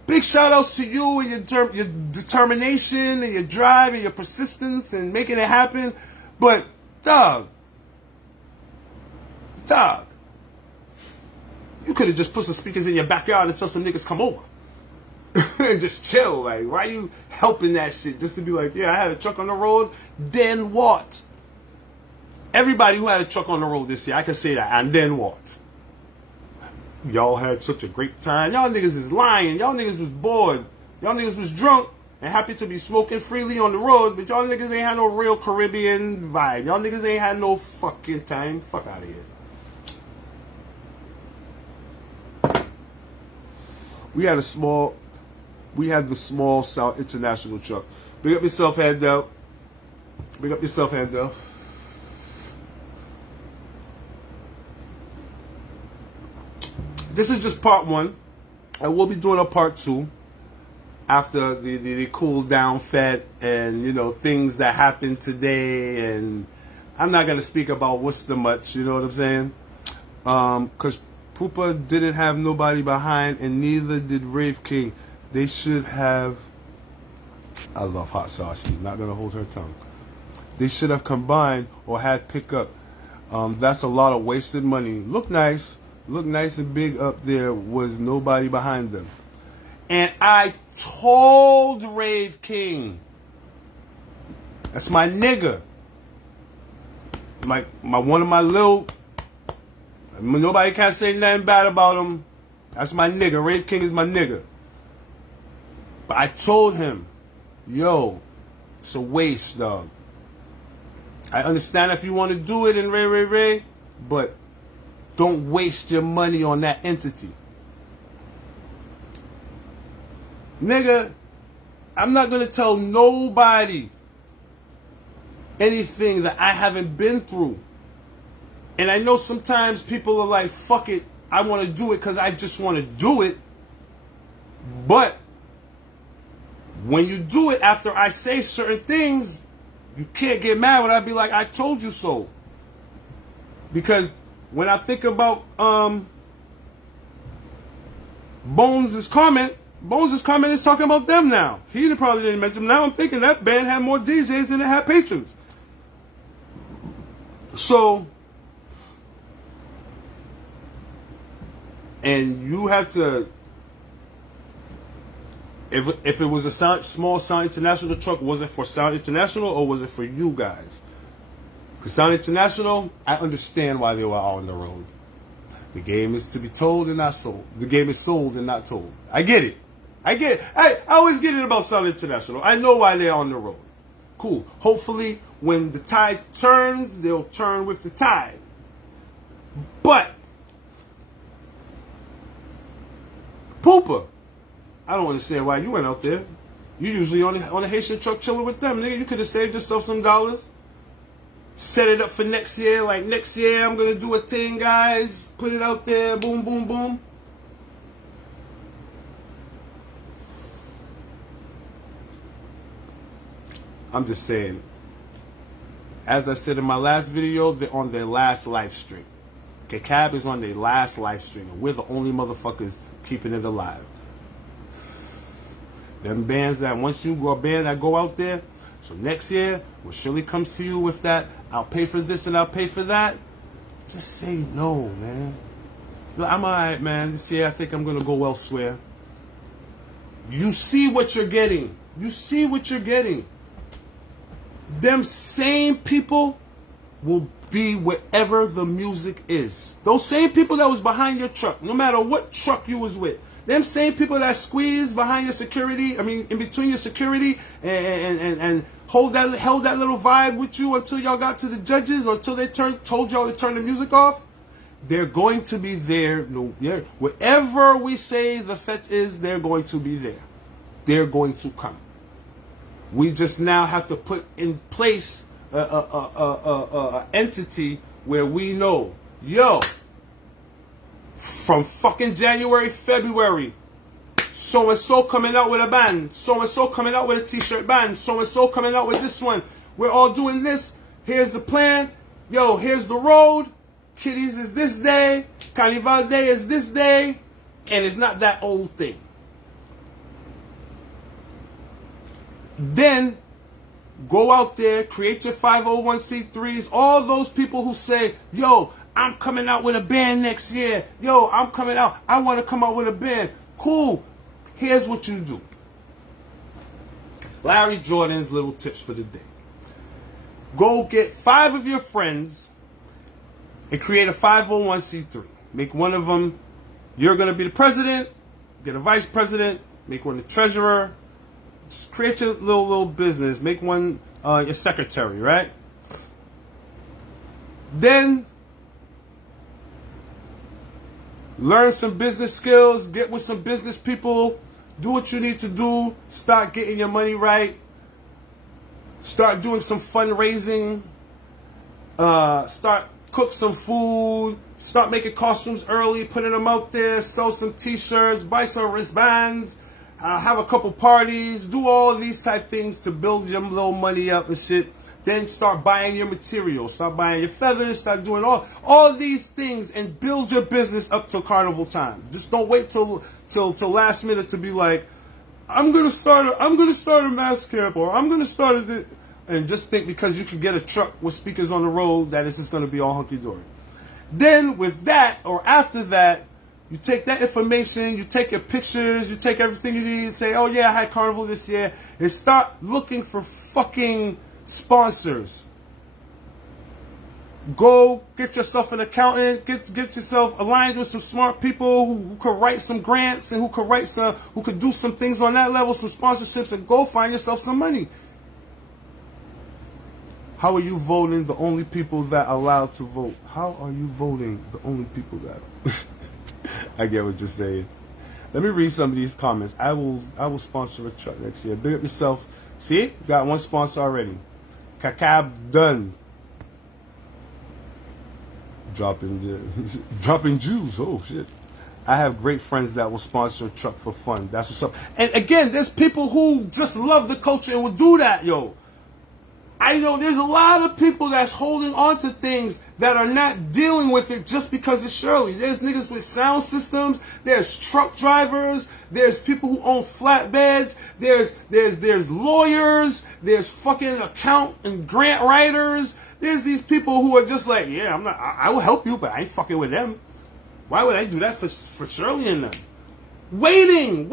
big shout outs to you and your determination and your drive and your persistence and making it happen. But, dog, you could have just put some speakers in your backyard and tell some niggas come over. And just chill. Like, why you helping that shit? Just to be like, yeah, I had a truck on the road. Then what? Everybody who had a truck on the road this year, I can say that. And then what? Y'all had such a great time. Y'all niggas is lying. Y'all niggas was bored. Y'all niggas was drunk and happy to be smoking freely on the road. But y'all niggas ain't had no real Caribbean vibe. Y'all niggas ain't had no fucking time. Fuck out of here. We had the small South International truck. Big up yourself, Handel. This is just part one. I will be doing a part two after the cool down fed and, you know, things that happened today. And I'm not going to speak about Worcester much, you know what I'm saying? Because Poopa didn't have nobody behind, and neither did Rave King. They should have... I love hot sauce. She's not going to hold her tongue. They should have combined or had pickup. That's a lot of wasted money. Look nice and big up there, was nobody behind them. And I told Rave King, that's my nigga. One of my little, nobody can't say nothing bad about him. That's my nigga. Rave King is my nigga. But I told him, yo, it's a waste, dog. I understand if you want to do it in Ray, but don't waste your money on that entity. Nigga, I'm not going to tell nobody anything that I haven't been through. And I know sometimes people are like, fuck it, I want to do it because I just want to do it. But when you do it after I say certain things, you can't get mad when I be like, I told you so. Because when I think about Bones' comment is talking about them now. He probably didn't mention them. Now I'm thinking that band had more DJs than it had patrons. So, and you have to, if it was a small Sound International truck, was it for Sound International or was it for you guys? Because Sound International, I understand why they were out on the road. The game is to be told and not sold. The game is sold and not told. I get it. I always get it about Sound International. I know why they're on the road. Cool. Hopefully, when the tide turns, they'll turn with the tide. But Poopa, I don't understand why you went out there. You usually on a Haitian truck chilling with them, nigga. You could have saved yourself some dollars. Set it up for next year. Like, next year, I'm going to do a thing, guys. Put it out there. Boom, boom, boom. I'm just saying. As I said in my last video, they're on their last live stream. Cab is on their last live stream, and we're the only motherfuckers keeping it alive. Them bands that, once you go a band that go out there, so next year, when Shirley comes to you with that, I'll pay for this and I'll pay for that, just say no, man. I'm alright, man. This year I think I'm gonna go elsewhere. You see what you're getting. You see what you're getting. Them same people will be wherever the music is. Those same people that was behind your truck, no matter what truck you was with. Them same people that squeezed behind your security, in between your security, and held that little vibe with you until y'all got to the judges, or until they told y'all to turn the music off. They're going to be there. Wherever we say the fete is, they're going to be there. They're going to come. We just now have to put in place a entity where we know, yo, from fucking January, February, so-and-so coming out with a band, so-and-so coming out with a t-shirt band, so-and-so coming out with this one. We're all doing this. Here's the plan. Yo, here's the road. Kiddies is this day. Carnival Day is this day. And it's not that old thing. Then go out there, create your 501c3s. All those people who say, yo, I'm coming out with a band next year. Yo, I'm coming out. I want to come out with a band. Cool. Here's what you do. Larry Jordan's little tips for the day. Go get 5 of your friends and create a 501c3. Make one of them, you're going to be the president. Get a vice president. Make one the treasurer. Just create your little business. Make one your secretary, right? Then learn some business skills. Get with some business people. Do what you need to do. Start getting your money right. Start doing some fundraising. Start cook some food. Start making costumes early. Putting them out there. Sell some t-shirts. Buy some wristbands. Have a couple parties. Do all of these type things to build your little money up and shit. Then start buying your material. Start buying your feathers. Start doing all these things and build your business up till carnival time. Just don't wait till last minute to be like, I'm gonna start a mass camp, or I'm gonna start and just think because you can get a truck with speakers on the road that it's just gonna be all hunky dory. Then with that, or after that, you take that information, you take your pictures, you take everything you need, say, oh yeah, I had carnival this year, and start looking for fucking sponsors. Go get yourself an accountant, get yourself aligned with some smart people who could write some grants and who could do some things on that level, some sponsorships, and go find yourself some money. How are you voting the only people that are allowed to vote? How are you voting the only people that I get what you're saying. Let me read some of these comments. I will sponsor a truck next year. Big up yourself. See? Got one sponsor already. Cacab done. Dropping Jews. Oh shit. I have great friends that will sponsor a truck for fun. That's what's up. And again, there's people who just love the culture and will do that, yo. I know there's a lot of people that's holding on to things that are not dealing with it just because it's Shirley. There's niggas with sound systems. There's truck drivers. There's people who own flatbeds. There's lawyers. There's fucking account and grant writers. There's these people who are just like, yeah, I will help you, but I ain't fucking with them. Why would I do that for Shirley and them? Waiting.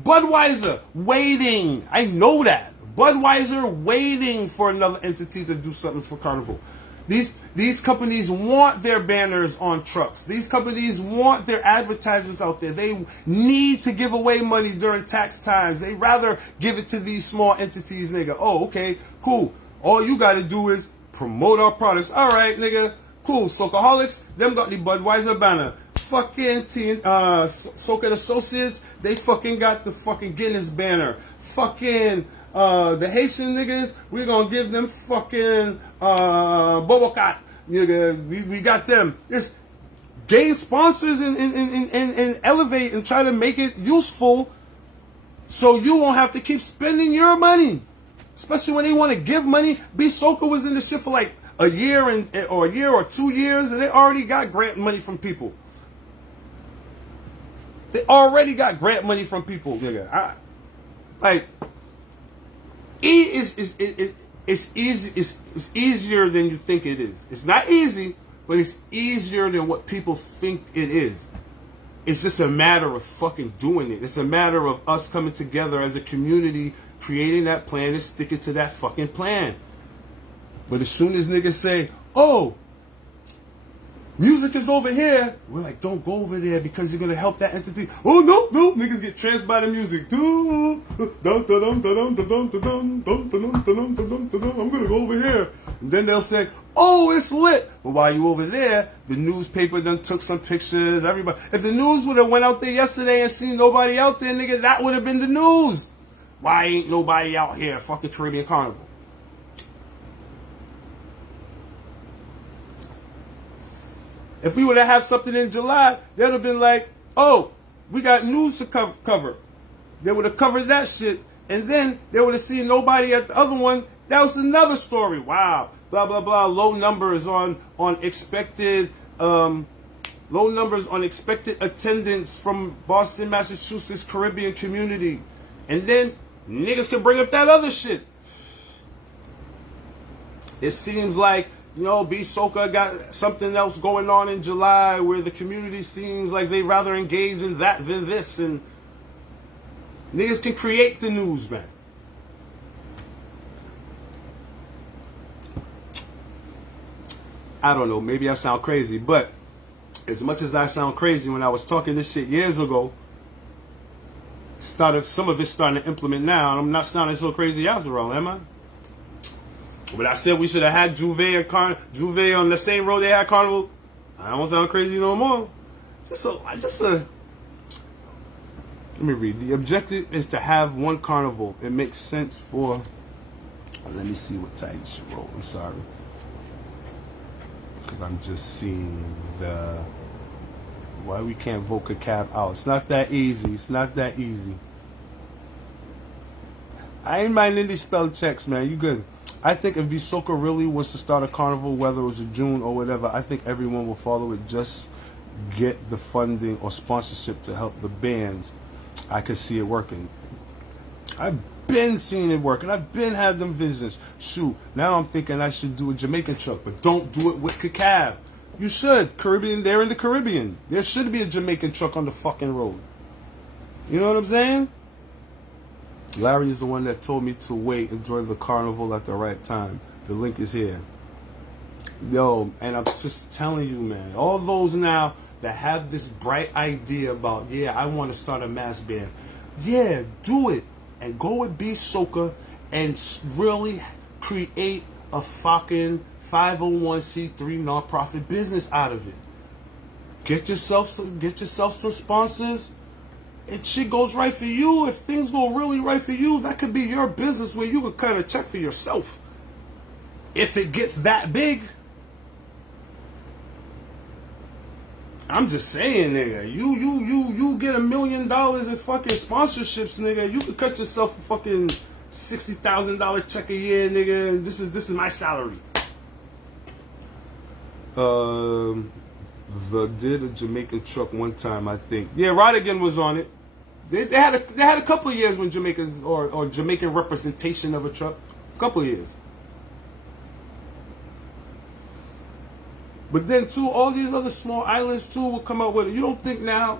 Budweiser, waiting. I know that. Budweiser waiting for another entity to do something for Carnival. These companies want their banners on trucks. These companies want their advertisements out there. They need to give away money during tax times. They rather give it to these small entities, nigga. Oh, okay, cool. All you got to do is promote our products. All right, nigga. Cool. Socaholix, them got the Budweiser banner. Fucking Soca Associates, they fucking got the fucking Guinness banner. Fucking the Haitian niggas, we're gonna give them fucking Bobocat. Nigga, we got them. Just gain sponsors and elevate and try to make it useful so you won't have to keep spending your money. Especially when they want to give money. B Soka was in the shit for like a year or 2 years, and they already got grant money from people. They already got grant money from people, nigga. It's easy. It's easier than you think it is. It's not easy, but it's easier than what people think it is. It's just a matter of fucking doing it. It's a matter of us coming together as a community, creating that plan and sticking to that fucking plan. But as soon as niggas say, oh, music is over here, we're like, don't go over there because you're going to help that entity. Oh, no, niggas get tranced by the music. I'm going to go over here. And then they'll say, oh, it's lit. But while you over there, the newspaper done took some pictures. Everybody. If the news would have went out there yesterday and seen nobody out there, nigga, that would have been the news. Why ain't nobody out here? Fuck the Caribbean Carnival. If we would have had something in July, they'd have been like, oh, we got news to cover. They would have covered that shit. And then they would have seen nobody at the other one. That was another story. Wow. Blah, blah, blah. Low numbers on expected attendance from Boston, Massachusetts Caribbean community. And then niggas can bring up that other shit. It seems like, you know, B Soka got something else going on in July where the community seems like they rather engage in that than this, and niggas can create the news, man. I don't know, maybe I sound crazy, but as much as I sound crazy, when I was talking this shit years ago, some of it's starting to implement now, and I'm not sounding so crazy after all, am I? But I said we should have had Juve on the same road they had Carnival. I don't sound crazy no more. Let me read. The objective is to have one carnival. It makes sense for. Let me see what title she wrote. I'm sorry, because I'm just seeing why we can't vote a cab out. It's not that easy. It's not that easy. I ain't minding these spell checks, man. You good? I think if Visoka really was to start a carnival, whether it was in June or whatever, I think everyone will follow it. Just get the funding or sponsorship to help the bands. I could see it working. I've been seeing it working. I've been had them visions. Shoot, now I'm thinking I should do a Jamaican truck, but don't do it with Cacab. You should. Caribbean, they're in the Caribbean. There should be a Jamaican truck on the fucking road. You know what I'm saying? Larry is the one that told me to wait, enjoy the carnival at the right time. The link is here. Yo, and I'm just telling you, man, all those now that have this bright idea about, yeah, I want to start a mass band. Yeah, do it. And go with B Soka and really create a fucking 501c3 nonprofit business out of it. Get yourself some sponsors. And shit goes right for you. If things go really right for you, that could be your business where you could kind of check for yourself. If it gets that big, I'm just saying, nigga. You get $1 million in fucking sponsorships, nigga. You could cut yourself a fucking $60,000 check a year, nigga. And this is my salary. Did a Jamaican truck one time, I think. Yeah, Rodigan was on it. They had a couple of years when Jamaicans or Jamaican representation of a truck. A couple of years. But then too, all these other small islands too will come out with it. You don't think now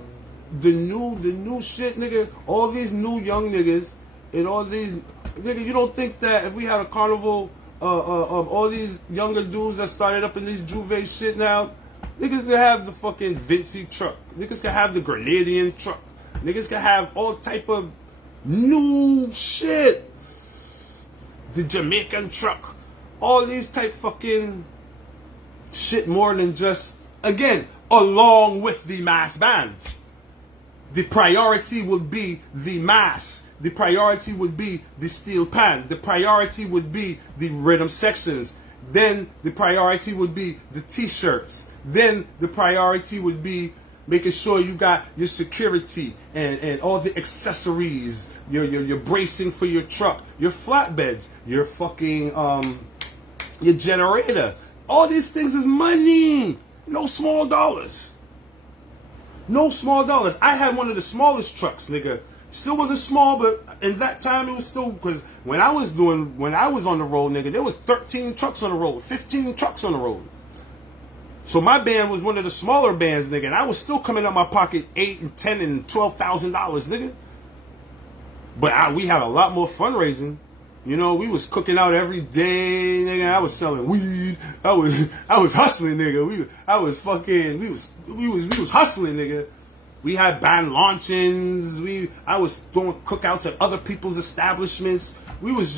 the new shit, nigga, all these new young niggas and all these nigga, you don't think that if we had a carnival of all these younger dudes that started up in these Juve shit now, niggas can have the fucking Vinci truck. Niggas can have the Grenadian truck. Niggas can have all type of new shit. The Jamaican truck. All these type fucking shit more than just, again, along with the mass bands. The priority would be the mass. The priority would be the steel pan. The priority would be the rhythm sections. Then the priority would be the t-shirts. Then the priority would be making sure you got your security and all the accessories, your bracing for your truck, your flatbeds, your fucking your generator. All these things is money. No small dollars. No small dollars. I had one of the smallest trucks, nigga. Still wasn't small, but in that time it was still, because when I was on the road, nigga, there was 13 trucks on the road, 15 trucks on the road. So my band was one of the smaller bands, nigga, and I was still coming out my pocket $8,000 and $10,000 and $12,000, nigga. But we had a lot more fundraising. You know, we was cooking out every day, nigga. I was selling weed. I was hustling, nigga. We was hustling, nigga. We had band launchings. I was doing cookouts at other people's establishments. We was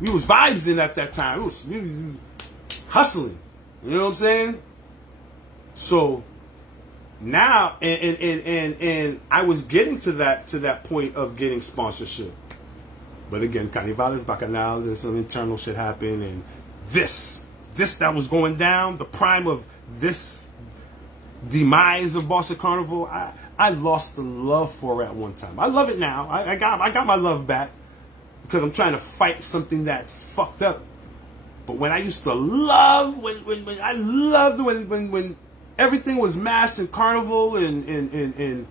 vibes in at that time. We was hustling. You know what I'm saying? So now, and I was getting to that point of getting sponsorship. But again, Carnival is Bacchanal. There's some internal shit happened, and this that was going down, the prime of this demise of Boston Carnival, I lost the love for it at one time. I love it now. I got my love back because I'm trying to fight something that's fucked up. But when I used to love, when everything was mass and carnival and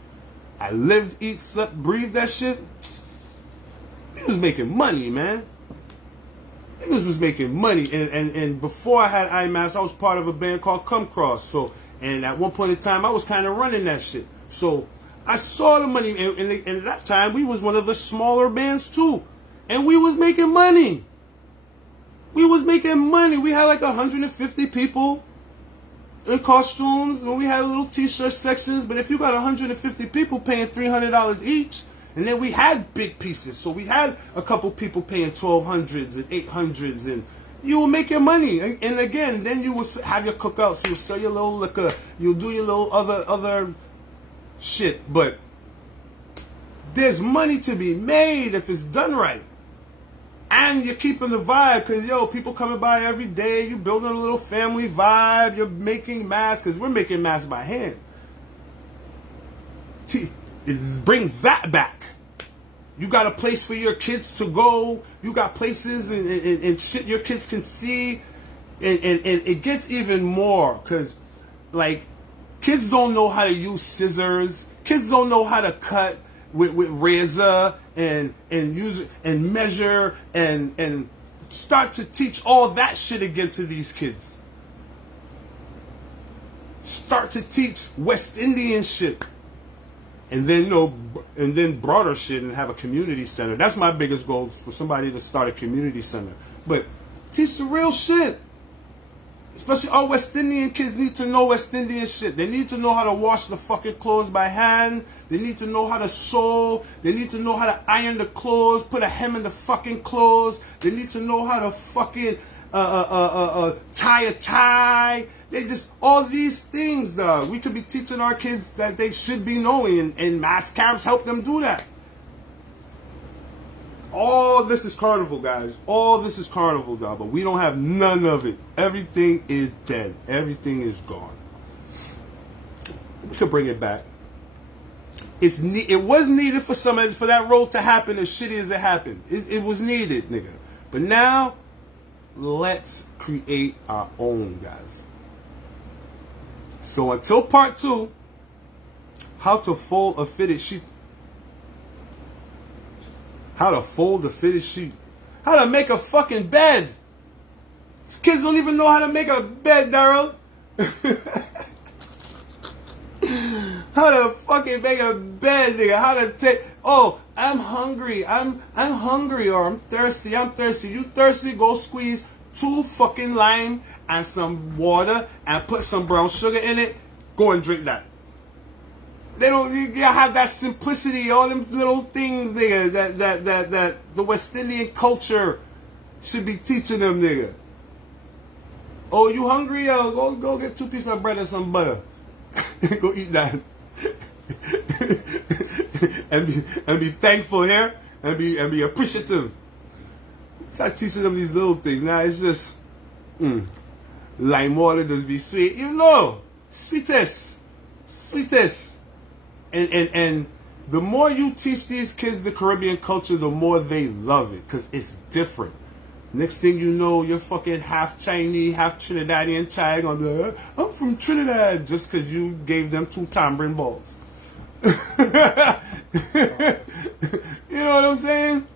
I lived, eat, slept, breathed that shit. He was making money, man. He was just making money. And before I had IMAS, I was part of a band called Come Cross. So, and at one point in time, I was kind of running that shit. So I saw the money. And at that time, we was one of the smaller bands too. And we was making money. We was making money. We had like 150 people in costumes. And we had little t-shirt sections. But if you got 150 people paying $300 each, and then we had big pieces. So we had a couple people paying $1,200s and $800s, and you will make your money. And again, then you will have your cookouts. You'll sell your little liquor. You'll do your little other shit. But there's money to be made if it's done right. And you're keeping the vibe, because, yo, people coming by every day. You're building a little family vibe. You're making masks, because we're making masks by hand. Bring that back. You got a place for your kids to go. You got places and shit your kids can see. And it gets even more, because, like, kids don't know how to use scissors. Kids don't know how to cut with razor and use and measure and start to teach all that shit again to these kids. Start to teach West Indian shit. And then broader shit and have a community center. That's my biggest goal, is for somebody to start a community center. But teach the real shit. Especially all West Indian kids need to know West Indian shit. They need to know how to wash the fucking clothes by hand. They need to know how to sew. They need to know how to iron the clothes, put a hem in the fucking clothes. They need to know how to fucking tie a tie. They just, all these things, dog. We could be teaching our kids that they should be knowing, and mass camps help them do that. All this is carnival, guys. All this is carnival, dog. But we don't have none of it. Everything is dead. Everything is gone. We could bring it back. It was needed for that road to happen as shitty as it happened. It was needed, nigga. But now, let's create our own, guys. So until part 2, how to fold a fitted sheet. How to fold a fitted sheet. How to make a fucking bed. These kids don't even know how to make a bed, Daryl. How to fucking make a bed, nigga. How to take... Oh, I'm hungry. I'm hungry, or I'm thirsty. You thirsty? Go squeeze 2 fucking lime and some water and put some brown sugar in it. Go and drink that. They don't, you have that simplicity, all them little things, nigga, that the West Indian culture should be teaching them, nigga. Oh, you hungry? Go get 2 pieces of bread and some butter. Go eat that. and be thankful here, and be appreciative. Start teaching them these little things. Now it's just lime water does be sweet. You know, sweetest Sweetest. And the more you teach these kids the Caribbean culture, the more they love it, because it's different. Next thing you know, you're fucking half Chinese, half Trinidadian child gonna be like, I'm from Trinidad, just because you gave them 2 tambourine balls. You know what I'm saying?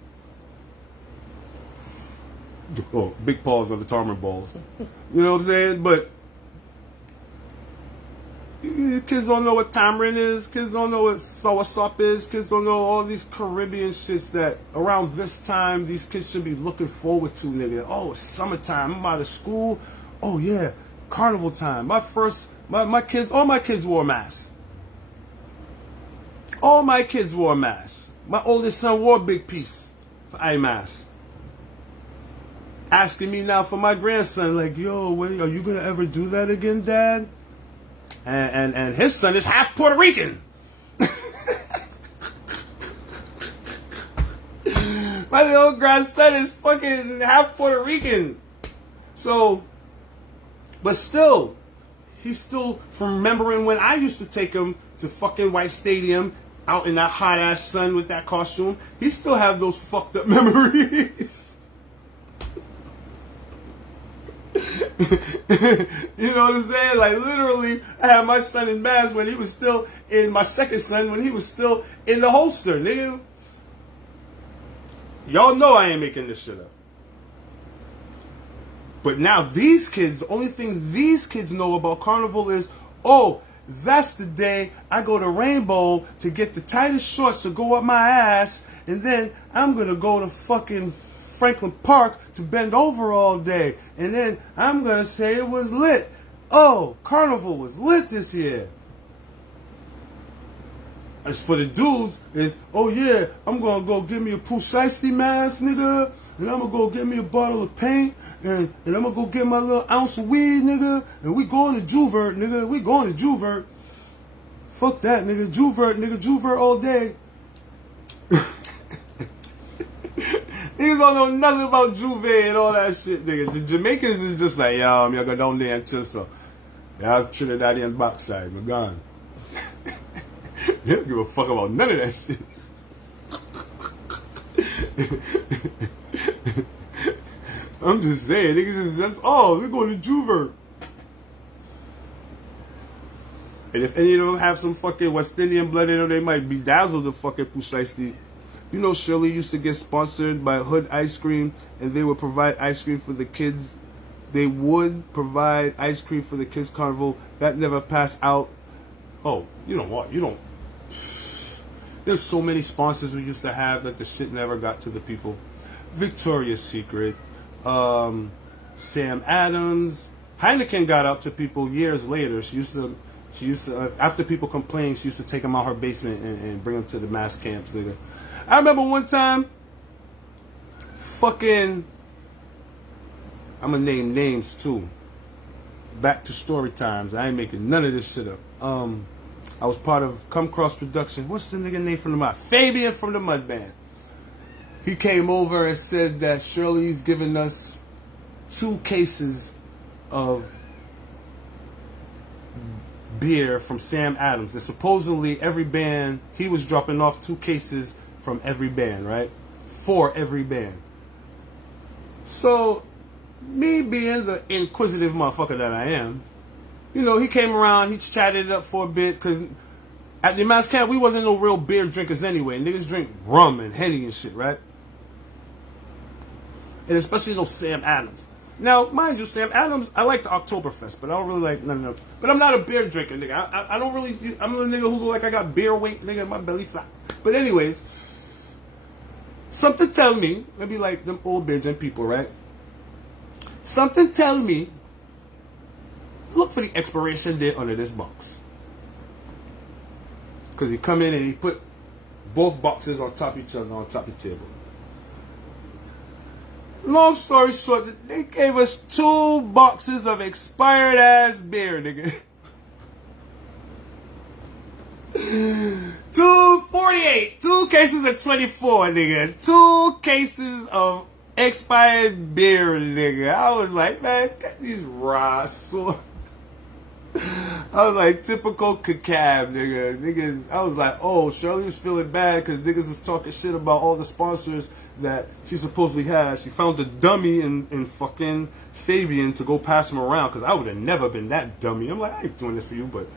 Oh, big paws on the tambourine balls. You know what I'm saying? But kids don't know what tamarind is. Kids don't know what soursop is. Kids don't know all these Caribbean shits that around this time these kids should be looking forward to, nigga. Oh, it's summertime. I'm out of school. Oh yeah, carnival time. My kids, all my kids wore masks. All my kids wore masks. My oldest son wore a big piece for eye mask. Asking me now for my grandson, like, yo, when, are you gonna ever do that again, Dad? And his son is half Puerto Rican. My little grandson is fucking half Puerto Rican. So, but still, he's still from remembering when I used to take him to fucking White Stadium out in that hot ass sun with that costume. He still have those fucked up memories. You know what I'm saying? Like, literally, I had my son in mass when he was still in, my second son when he was still in the holster, nigga. Y'all know I ain't making this shit up. But now these kids, the only thing these kids know about Carnival is, oh, that's the day I go to Rainbow to get the tightest shorts to go up my ass, and then I'm gonna go to fucking Franklin Park to bend over all day, and then I'm gonna say it was lit. Oh, Carnival was lit this year. As for the dudes, is, oh yeah, I'm gonna go get me a Pusheisty mask, nigga, and I'm gonna go get me a bottle of paint, and I'm gonna go get my little ounce of weed, nigga, and we going to Juvert, nigga, we going to Juvert. Fuck that, nigga, Juvert all day. Niggas don't know nothing about Juve and all that shit, nigga. The Jamaicans is just like, yo, I'm gonna go down there and chill, so. Yeah, Trinidadian backside, we're gone. They don't give a fuck about none of that shit. I'm just saying, niggas, that's all. We're going to Juvert. And if any of them have some fucking West Indian blood in them, they might be dazzled the fucking Pusheisty. You know, Shirley used to get sponsored by Hood Ice Cream, and they would provide ice cream for the kids. They would provide ice cream for the kids' carnival. That never passed out. Oh, you know what? You don't. There's so many sponsors we used to have that the shit never got to the people. Victoria's Secret, Sam Adams, Heineken got out to people years later. She used to after people complained, she used to take them out her basement and bring them to the mass camps. Nigga. I remember one time, fucking, I'm gonna name names too. Back to story times. I ain't making none of this shit up. I was part of Come Cross Production. What's the nigga name from the Mud? Fabian from the Mud Band. He came over and said that Shirley's giving us 2 cases of beer from Sam Adams. And supposedly every band, he was dropping off 2 cases from every band, right? For every band. So, me being the inquisitive motherfucker that I am, you know, he came around, he chatted it up for a bit, because at the mass camp, we wasn't no real beer drinkers anyway. Niggas drink rum and Henny and shit, right? And especially those Sam Adams. Now, mind you, Sam Adams, I like the Oktoberfest, but I don't really like, no. But I'm not a beer drinker, nigga. I don't really, I'm a nigga who look like I got beer weight, nigga, my belly flat. But anyways, something tell me, maybe like them old Bajan people, right? Something tell me, look for the expiration date under this box. Because he come in and he put both boxes on top of each other, on top of the table. Long story short, they gave us 2 boxes of expired ass beer, nigga. 248, 2 cases of 24, nigga. 2 cases of expired beer, nigga. I was like, man, get these raw. I was like, typical cacab, nigga. Niggas, I was like, oh, Shirley was feeling bad because niggas was talking shit about all the sponsors that she supposedly had. She found a dummy in fucking Fabian to go pass him around because I would have never been that dummy. I'm like, I ain't doing this for you, but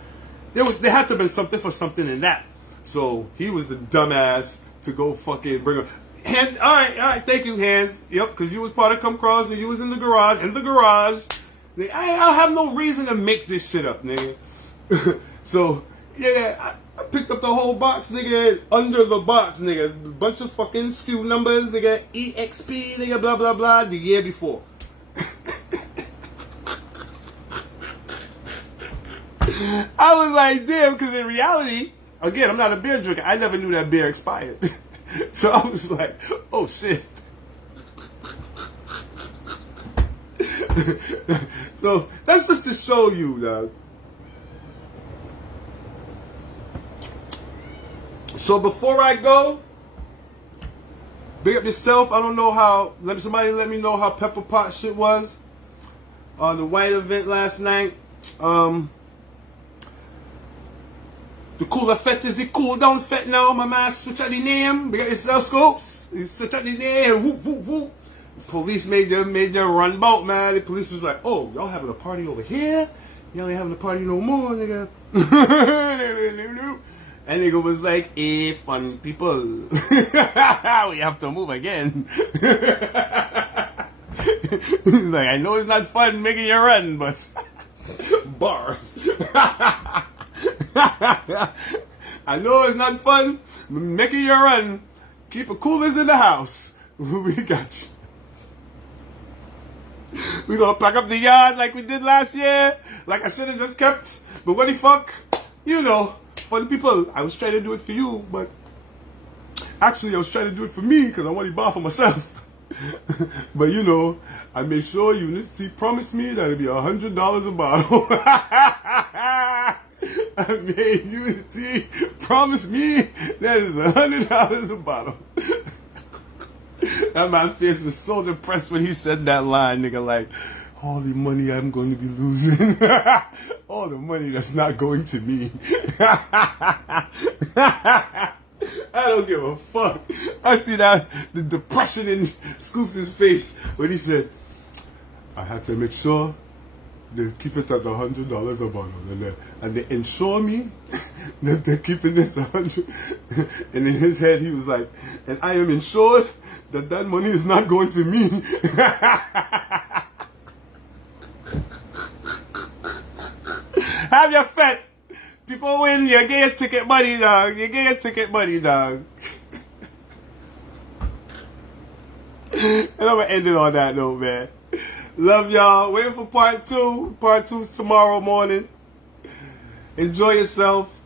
there had to have been something in that. So he was the dumbass to go fucking bring him. And, all right, thank you, Hands. Yep, because you was part of Come Cross and you was in the garage. Nigga, I have no reason to make this shit up, nigga. So, yeah, I picked up the whole box, nigga, under the box, nigga. A bunch of fucking SKU numbers, nigga, EXP, nigga, blah, blah, blah, the year before. I was like, damn, because in reality, again, I'm not a beer drinker. I never knew that beer expired. So I was like, oh, shit. So that's just to show you, dog. So before I go, big up yourself. I don't know how. Somebody let me know how Pepper Pot shit was on the white event last night. The cool effect is the cool down effect now. My man switch out the name. Big up yourself, Scopes. He switch out the name. Whoop, whoop, whoop. Police made them run about, man. The police was like, oh, y'all having a party over here? Y'all ain't having a party no more, nigga. And nigga was like, hey, fun people. We have to move again. He's like, I know it's not fun making you run, but bars. I know it's not fun making you run. Keep it coolers in the house. We got you. We gonna pack up the yard like we did last year, like I should have just kept. But what the fuck, you know, fun people. I was trying to do it for you, but actually I was trying to do it for me because I want to buy for myself. But you know, I made sure Unity promised me that it'd be $100 a bottle. I made Unity promise me that it's $100 a bottle. That man's face was so depressed when he said that line, nigga, like, all the money I'm going to be losing. All the money that's not going to me. I don't give a fuck. I see that, the depression in Scoops' face when he said, I had to make sure they keep it at $100 a bottle. And they ensure me that they're keeping this 100. And in his head, he was like, and I am insured that money is not going to me. Have your fete. People win, you get your ticket money, dog. You get your ticket money, dog. And I'm going to end it on that note, man. Love y'all. Waiting for part 2. Part 2's tomorrow morning. Enjoy yourself.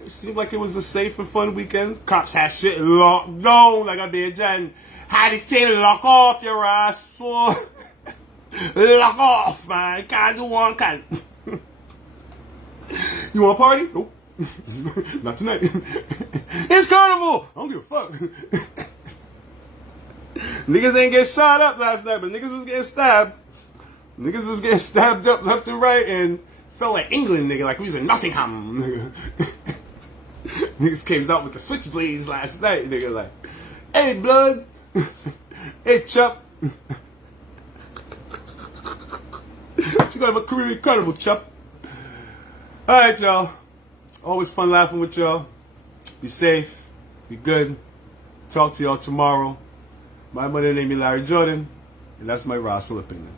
It seemed like it was a safe and fun weekend. Cops had shit locked down like I did, Jan. Had the tail lock off your ass, so lock off, man. Can't do one, can't. You want a party? Nope. Not tonight. It's carnival. I don't give a fuck. Niggas ain't get shot up last night, but niggas was getting stabbed. Niggas was getting stabbed up left and right and felt like England, nigga, like we was in Nottingham, nigga. Niggas came out with the switchblades last night, nigga, like, hey, blood. Hey, Chup. You got a career incredible, Chup. Alright, y'all. Always fun laughing with y'all. Be safe. Be good. Talk to y'all tomorrow. My mother named me Larry Jordan, and that's my Russell opinion.